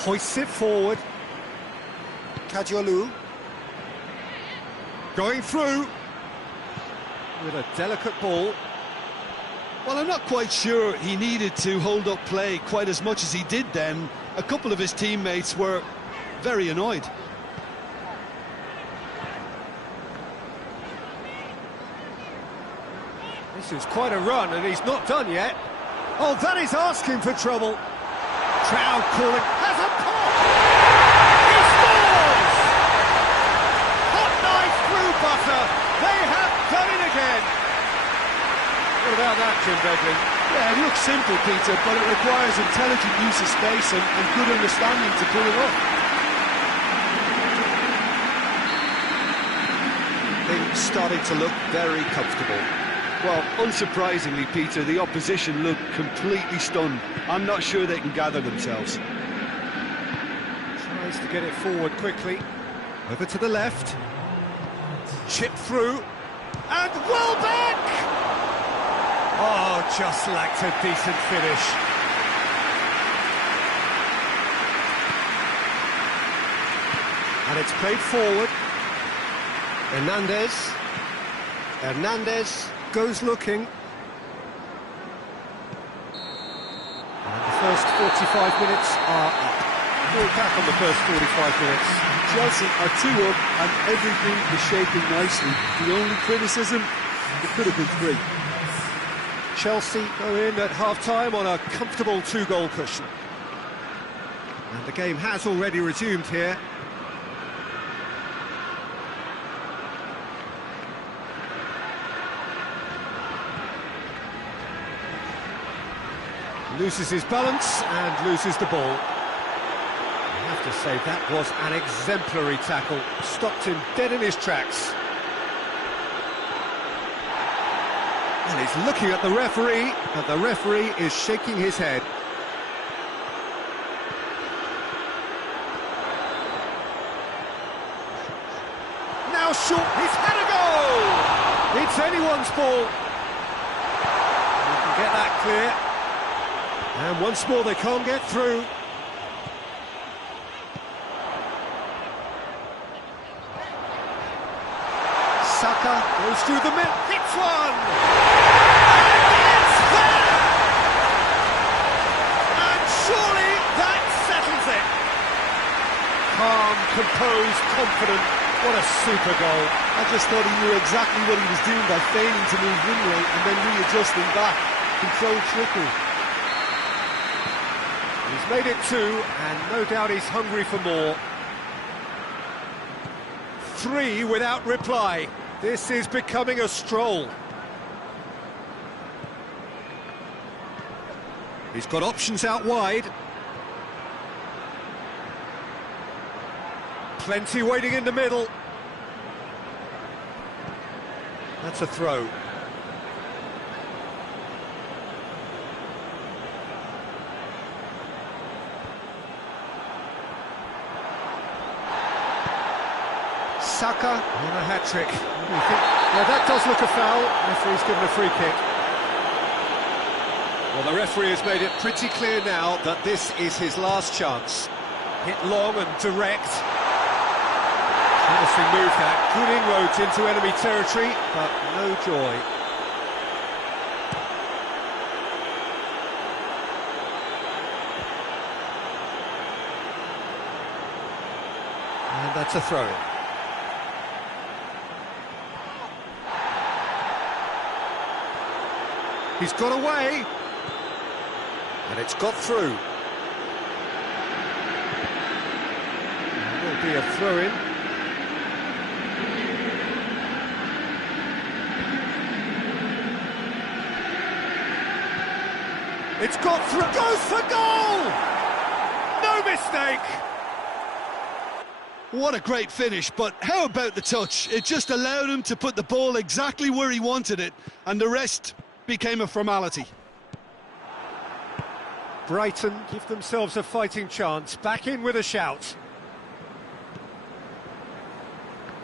Hoists it forward. Kajolu. Going through. With a delicate ball. Well, I'm not quite sure he needed to hold up play quite as much as he did then. A couple of his teammates were very annoyed. This is quite a run, and he's not done yet. Oh, that is asking for trouble. Crowd calling, has a pop! He scores! Hot knife through butter. They have done it again. What about that, Jim Begley? Yeah, it looks simple, Peter, but it requires intelligent use of space and good understanding to pull it off. Things starting to look very comfortable. Well, unsurprisingly, Peter, the opposition look completely stunned. I'm not sure they can gather themselves. Tries to get it forward quickly. Over to the left. Chip through. And Welbeck! Oh, just lacked a decent finish. And it's played forward. Hernandez goes looking. And the first 45 minutes are up. We're back on the first 45 minutes. Chelsea are 2 up and everything is shaping nicely. The only criticism, it could have been 3. Chelsea go in at half-time on a comfortable 2-goal cushion. And the game has already resumed here. Loses his balance and loses the ball. He have to say that was an exemplary tackle. Stopped him dead in his tracks. And he's looking at the referee, and the referee is shaking his head. Now short, he's had a goal! It's anyone's ball. He can get that clear. And once more they can't get through. Saka goes through the middle, hits one! And it's there! And surely that settles it. Calm, composed, confident. What a super goal. I just thought he knew exactly what he was doing by failing to move wing rate and then readjusting back. Controlled trickery. He's made it 2, and no doubt he's hungry for more. 3 without reply. This is becoming a stroll. He's got options out wide. Plenty waiting in the middle. That's a throw. Saka on a hat-trick. What do you think? Yeah, that does look a foul. Referee's given a free kick. Well, the referee has made it pretty clear now that this is his last chance. Hit long and direct. Promising move that. Good inroads into enemy territory, but no joy. And that's a throw-in. He's got away, and it's got through. There will be a throw-in. It's got through, goes for goal! No mistake! What a great finish, but how about the touch? It just allowed him to put the ball exactly where he wanted it, and the rest became a formality. Brighton give themselves a fighting chance, back in with a shout.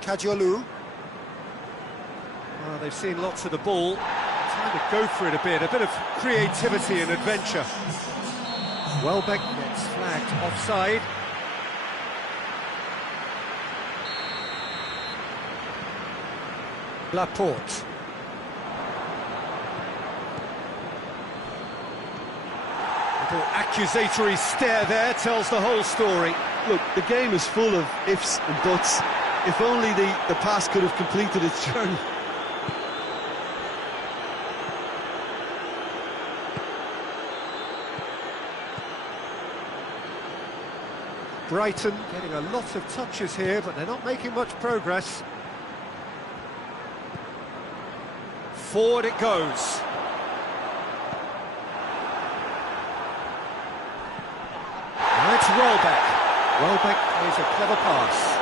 Kajolu. Oh, they've seen lots of the ball, trying to go for it a bit of creativity and adventure. Welbeck gets flagged offside. Laporte. Little accusatory stare there tells the whole story. Look, the game is full of ifs and buts. If only the pass could have completed its journey. Brighton getting a lot of touches here, but they're not making much progress. Forward it goes. Now it's Welbeck. Welbeck plays a clever pass.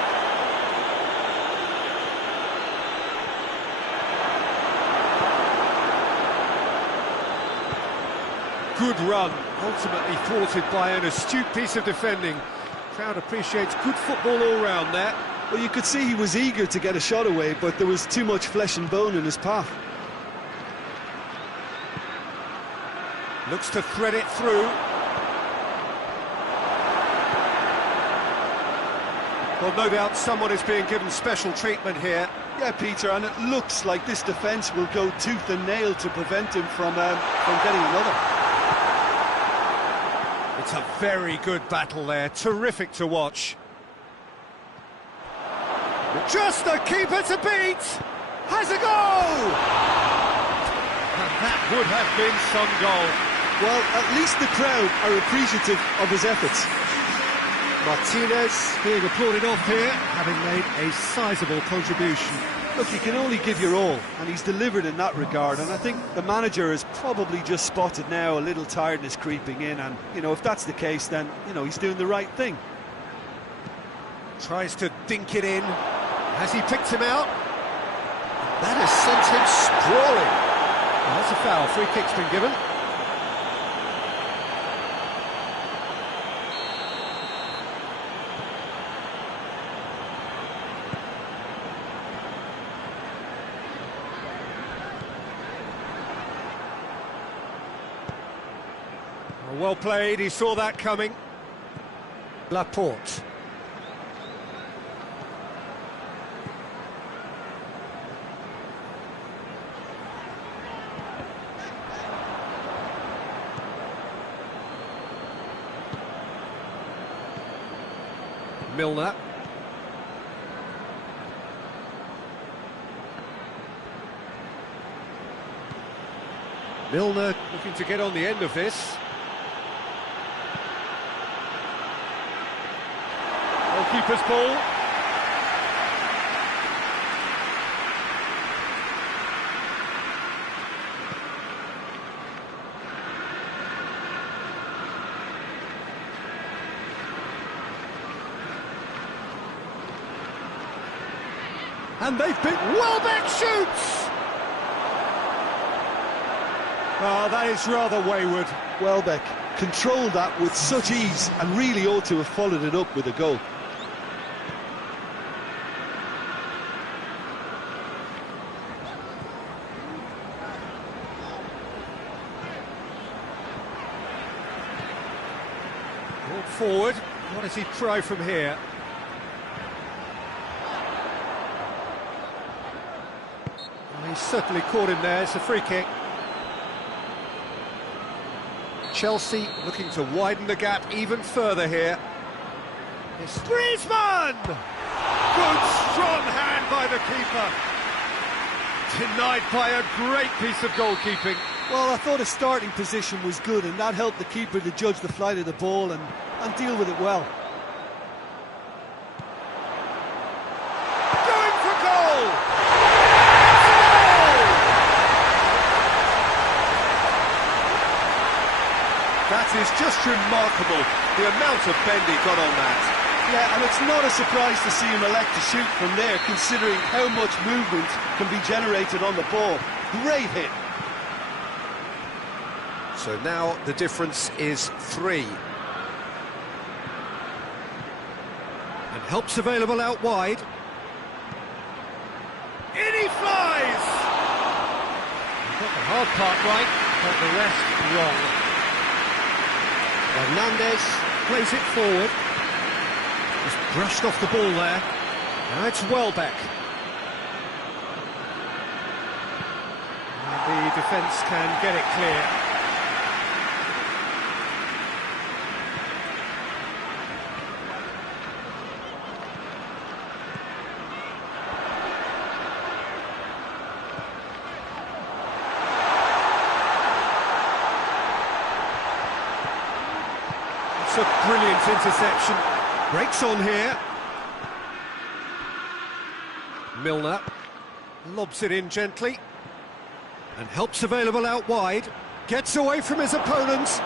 Good run, ultimately thwarted by an astute piece of defending. Crowd appreciates good football all round there. Well, you could see he was eager to get a shot away, but there was too much flesh and bone in his path. Looks to thread it through. Well, no doubt someone is being given special treatment here. Yeah, Peter, and it looks like this defence will go tooth and nail to prevent him from getting another. It's a very good battle there, terrific to watch. Just the keeper to beat! Has a goal! And that would have been some goal. Well, at least the crowd are appreciative of his efforts. Martinez being applauded off here, having made a sizable contribution. Look, you can only give your all, and he's delivered in that regard, and I think the manager has probably just spotted now a little tiredness creeping in, and, you know, if that's the case, then, you know, he's doing the right thing. Tries to dink it in. Has he picked him out? That has sent him sprawling. Well, that's a foul. Free kick's been given. Well played, he saw that coming. Laporte. Milner. Milner looking to get on the end of this. Keeper's ball. And they've been... Welbeck shoots! Oh, that is rather wayward. Welbeck controlled that with such ease and really ought to have followed it up with a goal. Forward, what does he try from here? Well, he's certainly caught him there, it's a free kick. Chelsea looking to widen the gap even further here. It's Griezmann! Good strong hand by the keeper. Denied by a great piece of goalkeeping. Well, I thought his starting position was good, and that helped the keeper to judge the flight of the ball and deal with it well. Going for goal! That is just remarkable, the amount of bend he got on that. Yeah, and it's not a surprise to see him elect to shoot from there, considering how much movement can be generated on the ball. Great hit. So now the difference is 3. And help's available out wide. In he flies! He got the hard part right, but the rest wrong. Hernandez plays it forward. Just brushed off the ball there. Now it's Welbeck. And the defence can get it clear. It's a brilliant interception. Breaks on here. Milner lobs it in gently. And help's available out wide. Gets away from his opponents.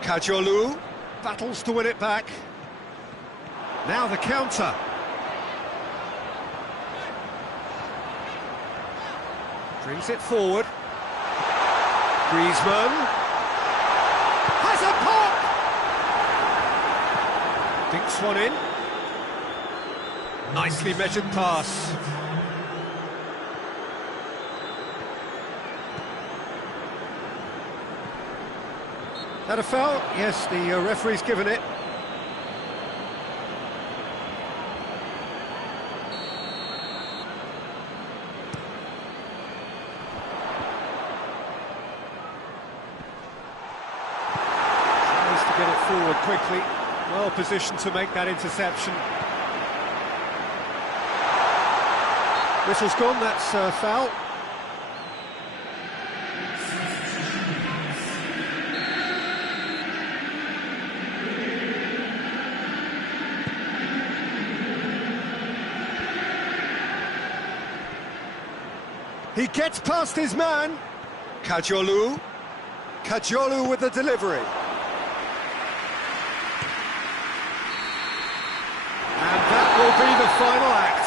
Kajolu battles to win it back. Now the counter. Brings it forward. Griezmann. Has a pop! Dinks one in. Nicely measured pass. That a foul? Yes, the referee's given it. Tries to get it forward quickly. Well positioned to make that interception. Whistle's gone, that's a foul. He gets past his man. Kajolu. Kajolu with the delivery. will be the final act.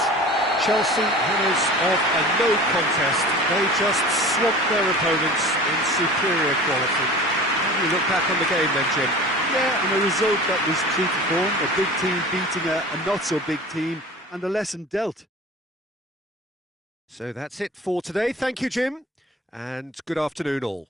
Chelsea winners of a no contest. They just swamped their opponents in superior quality. How do you look back on the game then, Jim? Yeah, and a result that was true to form, a big team beating a not-so-big team, and a lesson dealt. So that's it for today. Thank you, Jim, and good afternoon all.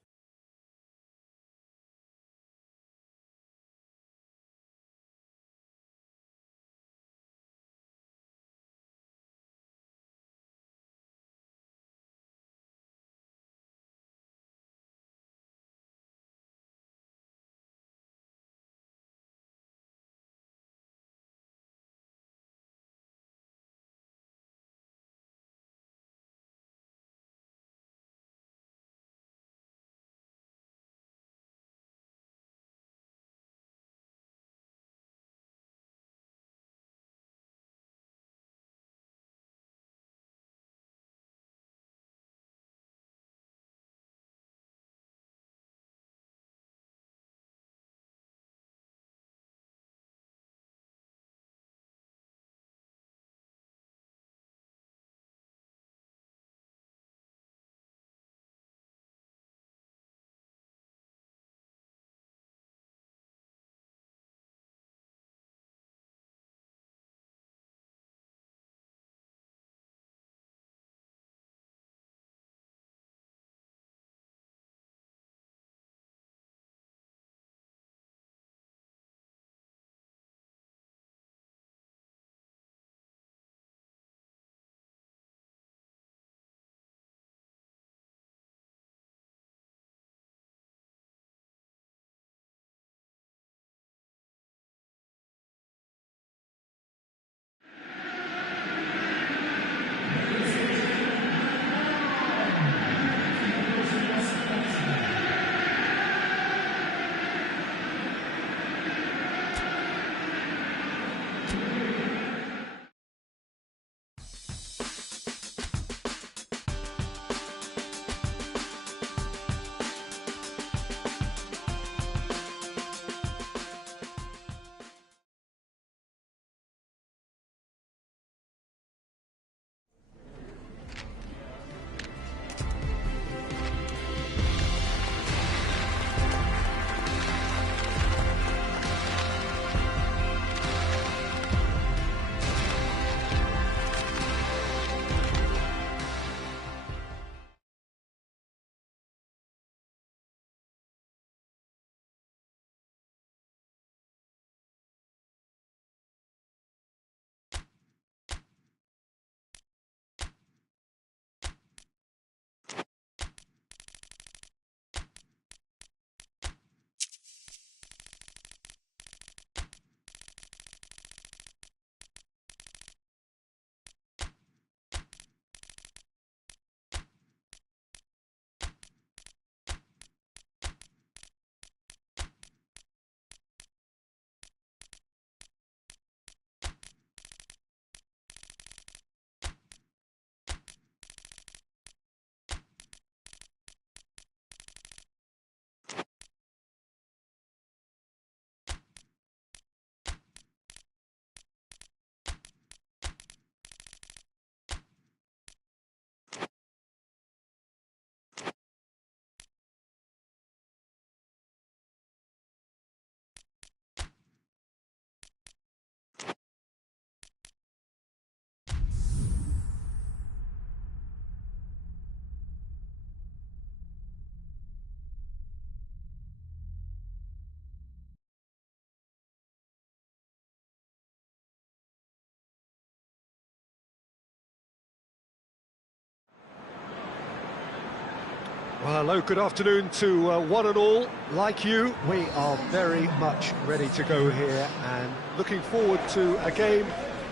Well, hello, good afternoon to one and all. Like you, we are very much ready to go here and looking forward to a game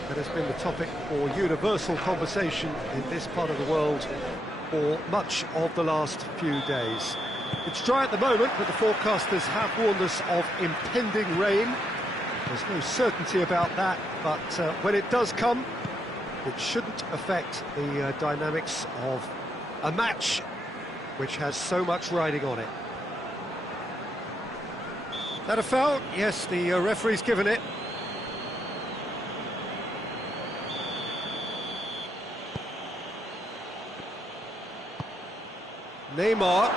that has been the topic for universal conversation in this part of the world for much of the last few days. It's dry at the moment, but the forecasters have warned us of impending rain. There's no certainty about that, but when it does come, it shouldn't affect the dynamics of a match which has so much riding on it. That a foul? Yes, the referee's given it. Neymar.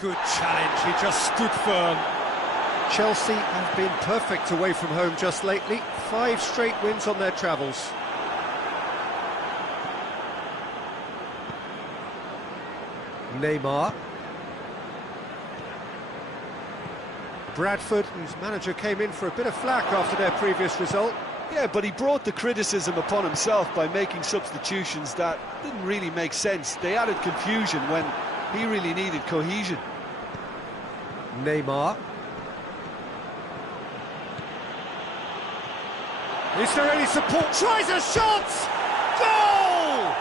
Good challenge, he just stood firm. Chelsea have been perfect away from home just lately. 5 straight wins on their travels. Neymar. Bradford, whose manager came in for a bit of flack after their previous result. Yeah, but he brought the criticism upon himself by making substitutions that didn't really make sense. They added confusion when he really needed cohesion. Neymar. Is there any support? Tries a shot! Goal!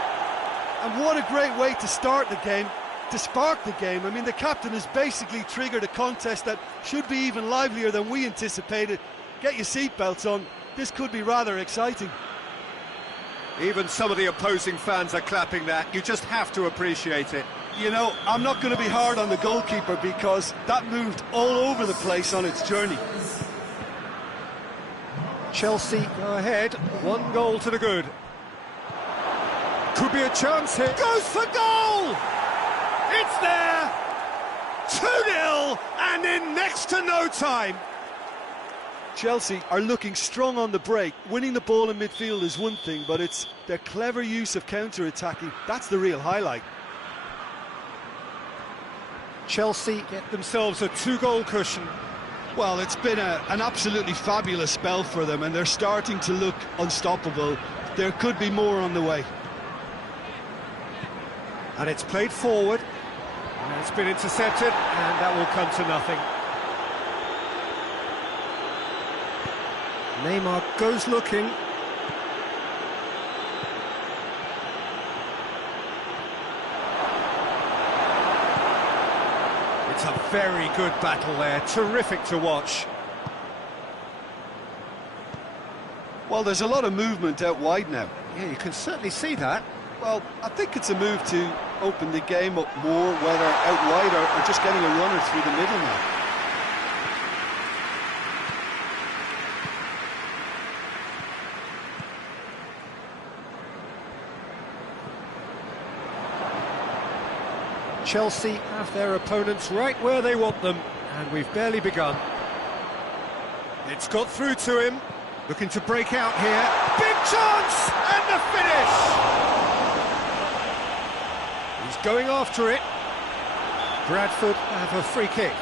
And what a great way to start the game, to spark the game. I mean, the captain has basically triggered a contest that should be even livelier than we anticipated. Get your seatbelts on. This could be rather exciting. Even some of the opposing fans are clapping that. You just have to appreciate it. You know, I'm not going to be hard on the goalkeeper because that moved all over the place on its journey. Chelsea go ahead, 1 goal to the good. Could be a chance here. Goes for goal! It's there! 2-0 and in next to no time. Chelsea are looking strong on the break. Winning the ball in midfield is one thing, but it's their clever use of counter-attacking. That's the real highlight. Chelsea get themselves a 2-goal cushion. Well, it's been an absolutely fabulous spell for them, and they're starting to look unstoppable. There could be more on the way. And it's played forward. And it's been intercepted, and that will come to nothing. Neymar goes looking. It's a very good battle there, terrific to watch. Well, there's a lot of movement out wide now. Yeah, you can certainly see that. Well, I think it's a move to open the game up more, whether out wide or just getting a runner through the middle now. Chelsea have their opponents right where they want them, and we've barely begun. It's got through to him, looking to break out here. Big chance, and the finish! He's going after it. Bradford have a free kick.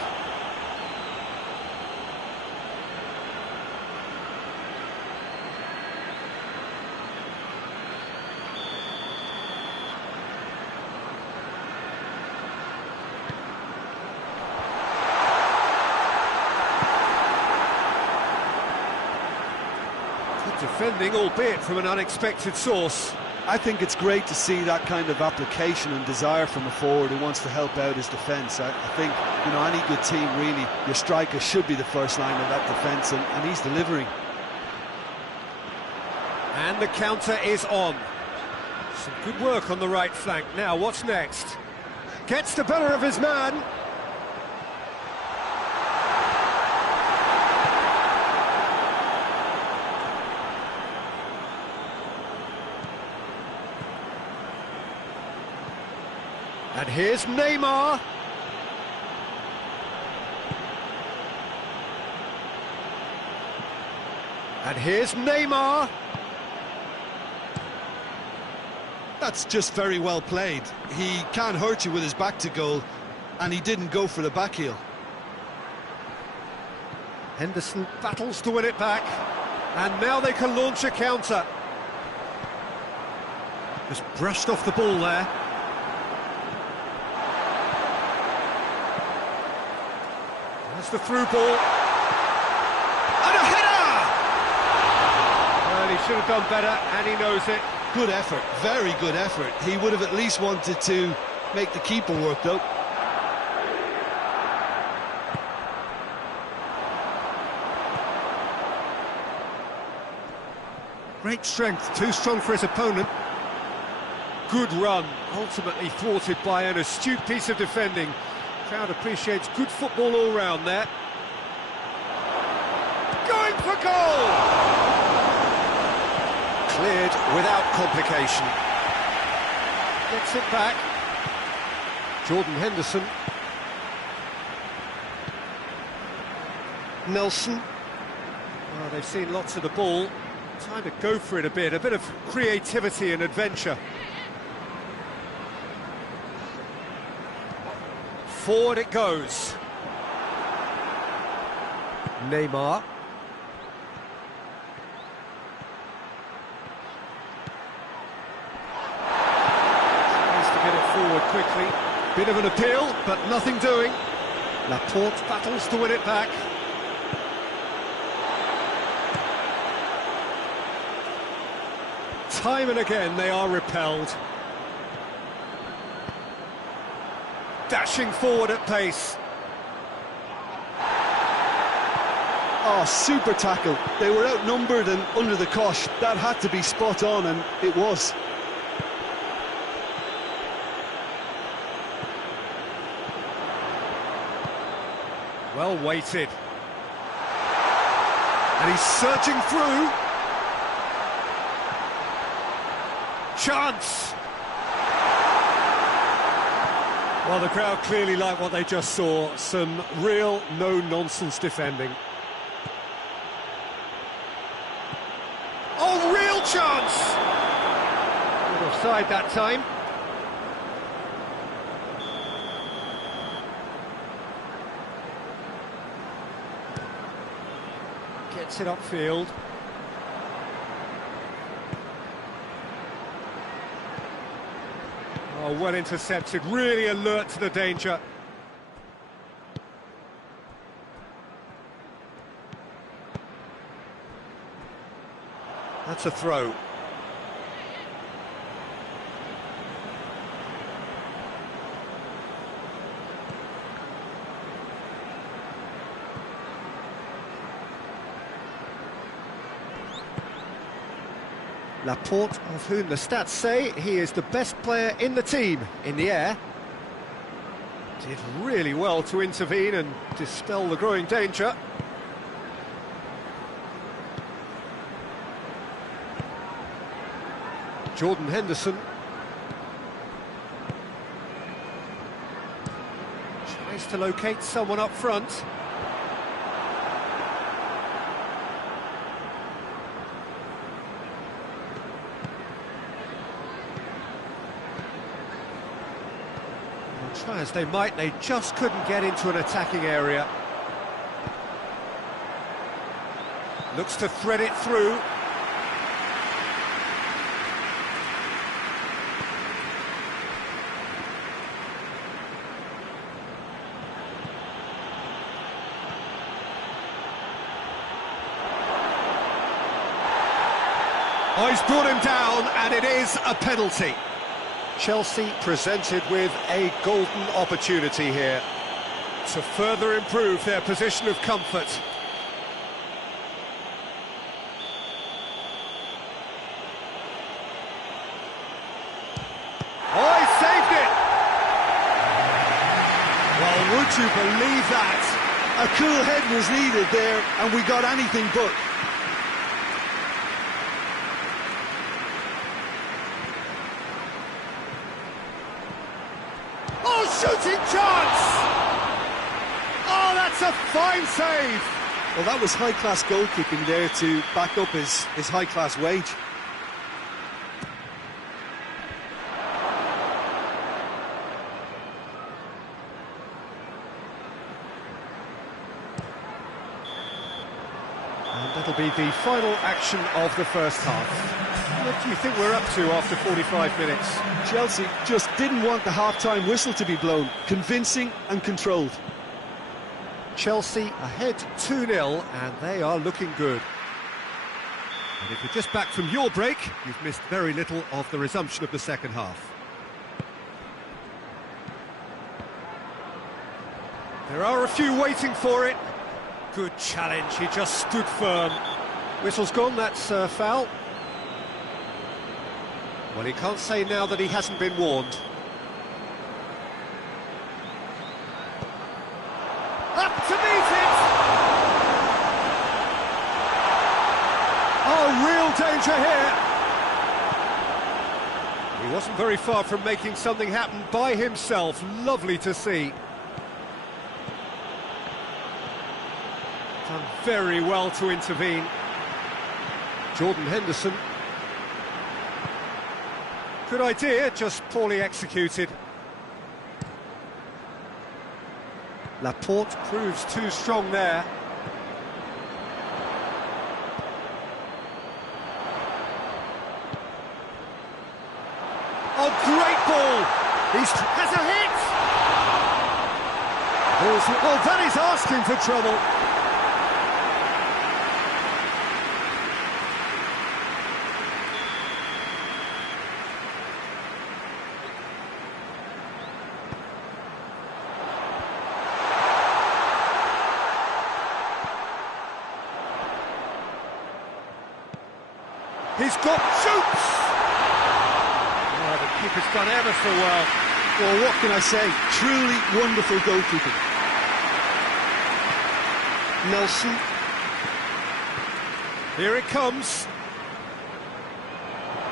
Defending, albeit from an unexpected source. I think it's great to see that kind of application and desire from a forward who wants to help out his defence. I think, you know, any good team, really, your striker should be the first line of that defence, and he's delivering. And the counter is on. Some good work on the right flank. Now, what's next? Gets the better of his man. And here's Neymar. And here's Neymar. That's just very well played. He can't hurt you with his back to goal, and he didn't go for the back heel. Henderson battles to win it back. And now they can launch a counter. Just brushed off the ball there. That's the through ball. And a header! Well, he should have done better, and he knows it. Good effort, very good effort. He would have at least wanted to make the keeper work, though. Great strength, too strong for his opponent. Good run, ultimately thwarted by an astute piece of defending. Crowd appreciates good football all round there. Going for goal! Cleared without complication. Gets it back. Jordan Henderson. Nelson. Oh, they've seen lots of the ball. Time to go for it a bit of creativity and adventure. Forward it goes. Neymar. Tries to get it forward quickly. Bit of an appeal, but nothing doing. Laporte battles to win it back. Time and again they are repelled. Dashing forward at pace. Oh, super tackle. They were outnumbered and under the cosh. That had to be spot on, and it was. Well weighted. And he's searching through. Chance! Well, the crowd clearly like what they just saw. Some real no-nonsense defending. Oh, real chance! Good offside that time. Gets it upfield. Oh, well intercepted, really alert to the danger. That's a throw. Laporte, of whom the stats say he is the best player in the team in the air. Did really well to intervene and dispel the growing danger. Jordan Henderson. Tries to locate someone up front. Try as they might, they just couldn't get into an attacking area. Looks to thread it through. Oh, he's brought him down, and it is a penalty. Chelsea presented with a golden opportunity here to further improve their position of comfort. Oh, he saved it! Well, would you believe that? A cool head was needed there, and we got anything but. Shooting chance! Oh, that's a fine save! Well, that was high-class goal-kicking there to back up his high-class wage. And that'll be the final action of the first half. What do you think we're up to after 45 minutes? Chelsea just didn't want the half-time whistle to be blown. Convincing and controlled. Chelsea ahead 2-0, and they are looking good. And if you're just back from your break, you've missed very little of the resumption of the second half. There are a few waiting for it. Good challenge, he just stood firm. Whistle's gone, that's foul. Well, he can't say now that he hasn't been warned. Up to meet it! Oh, real danger here! Wasn't very far from making something happen by himself. Lovely to see. Done very well to intervene. Jordan Henderson. Good idea, just poorly executed. Laporte proves too strong there. Oh, great ball! He has a hit! Oh, that is asking for trouble. He's got shoots! Oh, the keeper's done ever so well. Well, what can I say? Truly wonderful goalkeeping. Nelson. Here it comes.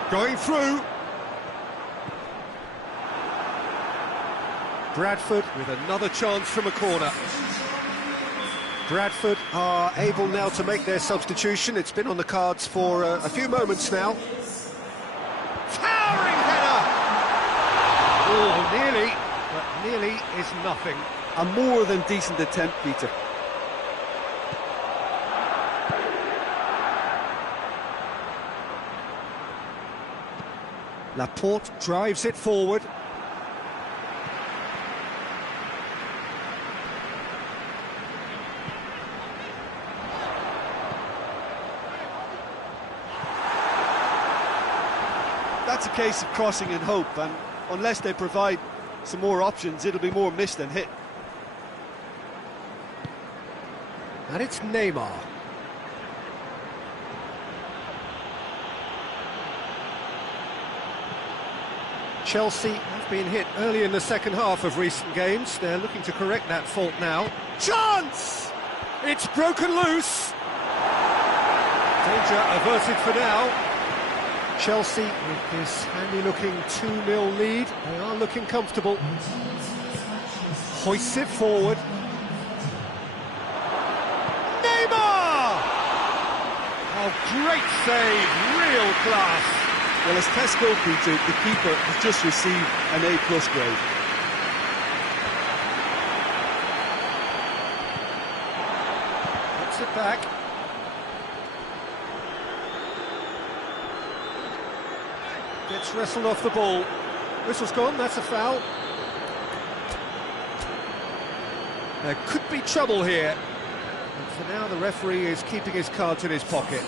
Going through. Bradford with another chance from a corner. Bradford are able now to make their substitution. It's been on the cards for a few moments now. Towering header! Oh, nearly, but nearly is nothing. A more than decent attempt, Peter. Laporte drives it forward. That's a case of crossing in hope, and unless they provide some more options, it'll be more miss than hit. And it's Neymar. Chelsea have been hit early in the second half of recent games. They're looking to correct that fault now. Chance! It's broken loose. Danger averted for now. Chelsea, with this handy-looking 2-0 lead, they are looking comfortable. Hoists it forward. Neymar! Oh, great save, real class. Well, as test goalkeeper, the keeper has just received an A+ grade. Puts it back. Gets wrestled off the ball. Whistle's gone, that's a foul. There could be trouble here. And for now, the referee is keeping his cards in his pocket.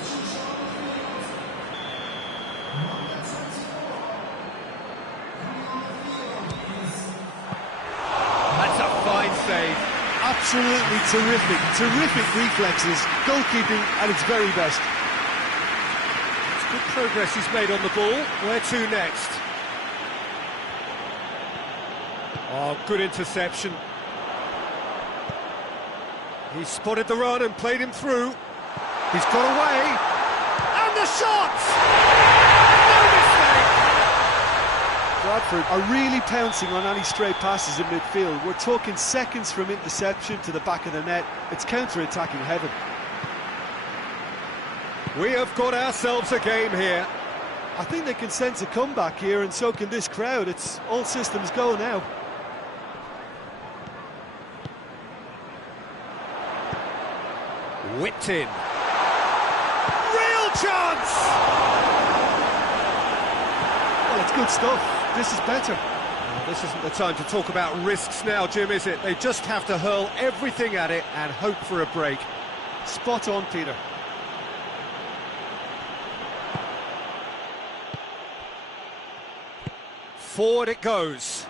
That's a fine save. Absolutely terrific reflexes, goalkeeping at its very best. Good progress he's made on the ball. Where to next? Oh, good interception. He spotted the run and played him through. He's got away. And the shot! No mistake! Bradford are really pouncing on any stray passes in midfield. We're talking seconds from interception to the back of the net. It's counter-attacking heaven. We have got ourselves a game here. I think they can sense a comeback here, and so can this crowd. It's all systems go now. Whipped in. Real chance! Well, it's good stuff. This is better. This isn't the time to talk about risks now, Jim, is it? They just have to hurl everything at it and hope for a break. Spot on, Peter. Forward it goes.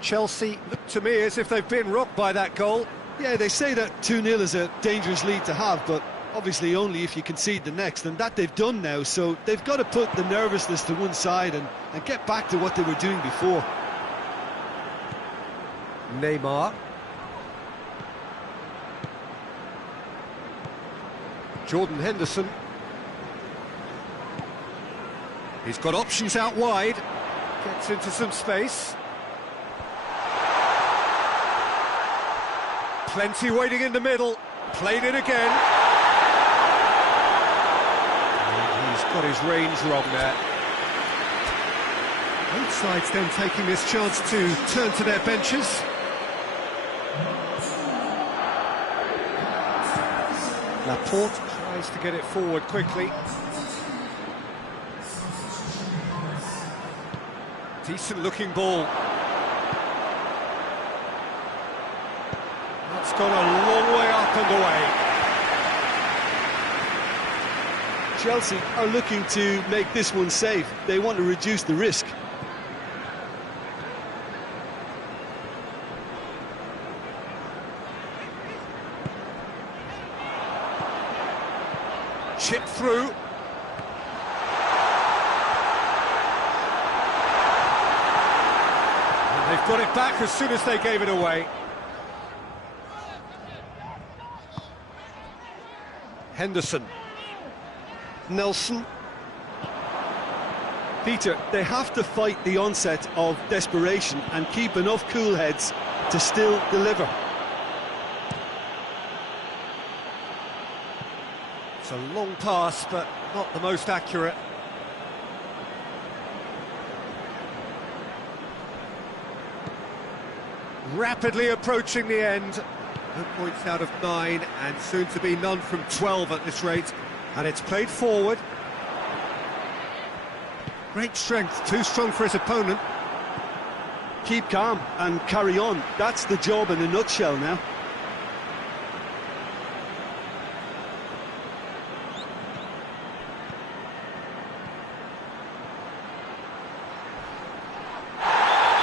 Chelsea look to me as if they've been rocked by that goal. Yeah, they say that 2-0 is a dangerous lead to have, but obviously only if you concede the next, and that they've done now, so they've got to put the nervousness to one side and get back to what they were doing before. Neymar. Jordan Henderson. He's got options out wide. Gets into some space. Plenty waiting in the middle. Played it again. And he's got his range wrong there. Both sides then taking this chance to turn to their benches. Laporte tries to get it forward quickly. Decent looking ball. That's gone a long way up and away. Chelsea are looking to make this one safe. They want to reduce the risk. Chip through. And they've got it back as soon as they gave it away. Henderson. Nelson. Peter, they have to fight the onset of desperation and keep enough cool heads to still deliver. It's a long pass, but not the most accurate. Rapidly approaching the end. 2 points out of 9, and soon to be none from 12 at this rate. And it's played forward. Great strength, too strong for his opponent. Keep calm and carry on. That's the job in a nutshell now.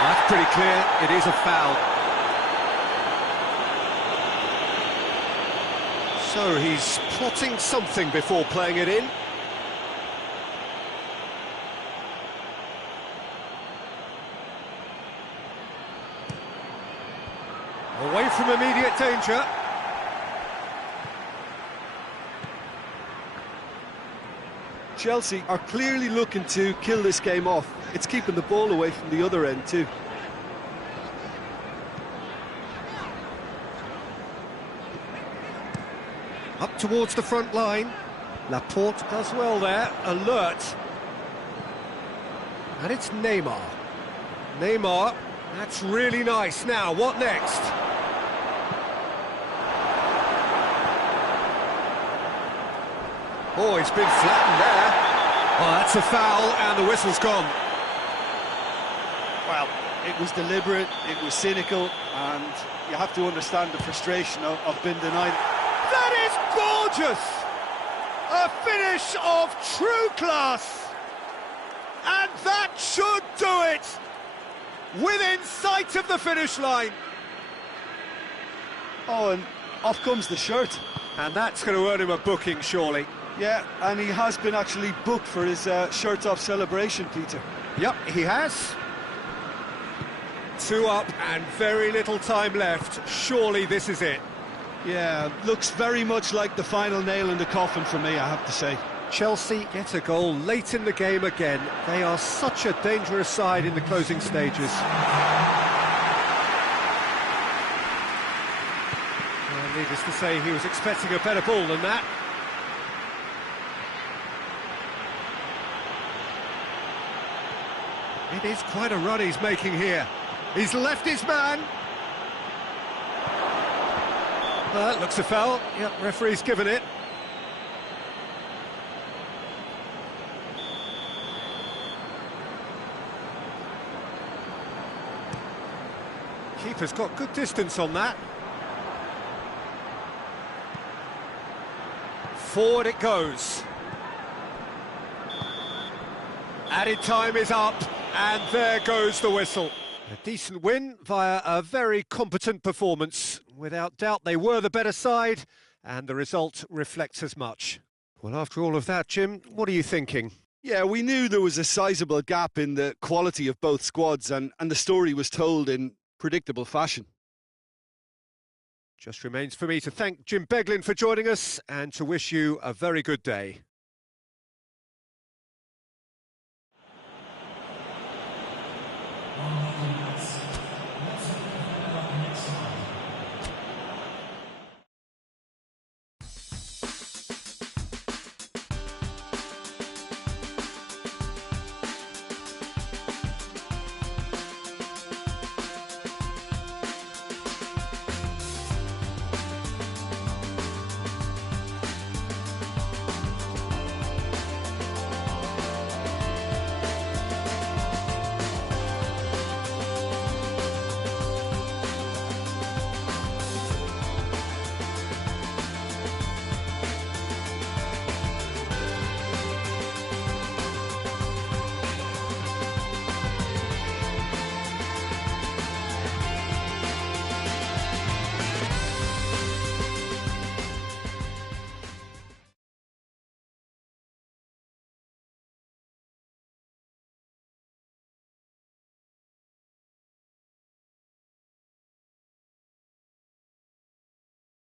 That's pretty clear, it is a foul. So he's plotting something before playing it in. Away from immediate danger. Chelsea are clearly looking to kill this game off. It's keeping the ball away from the other end too. Up towards the front line. Laporte does well there, alert. And it's Neymar. Neymar, that's really nice. Now, what next? Oh, he's been flattened there. Oh, that's a foul, and the whistle's gone. Well, it was deliberate, it was cynical, and you have to understand the frustration of being denied. That is gorgeous! A finish of true class! And that should do it! Within sight of the finish line. Oh, and off comes the shirt. And that's going to earn him a booking, surely. Yeah, and he has been actually booked for his shirt-off celebration, Peter. Yep, he has. 2 up and very little time left. Surely this is it. Yeah, looks very much like the final nail in the coffin for me, I have to say. Chelsea get a goal late in the game again. They are such a dangerous side in the closing stages. Well, needless to say, he was expecting a better ball than that. It is quite a run he's making here. He's left his man. That looks a foul. Yep, referee's given it. Keeper's got good distance on that. Forward it goes. Added time is up, and there goes the whistle. A decent win via a very competent performance. Without doubt, they were the better side, and the result reflects as much. Well, after all of that, Jim, what are you thinking? Yeah, we knew there was a sizable gap in the quality of both squads, and the story was told in predictable fashion. Just remains for me to thank Jim Beglin for joining us and to wish you a very good day.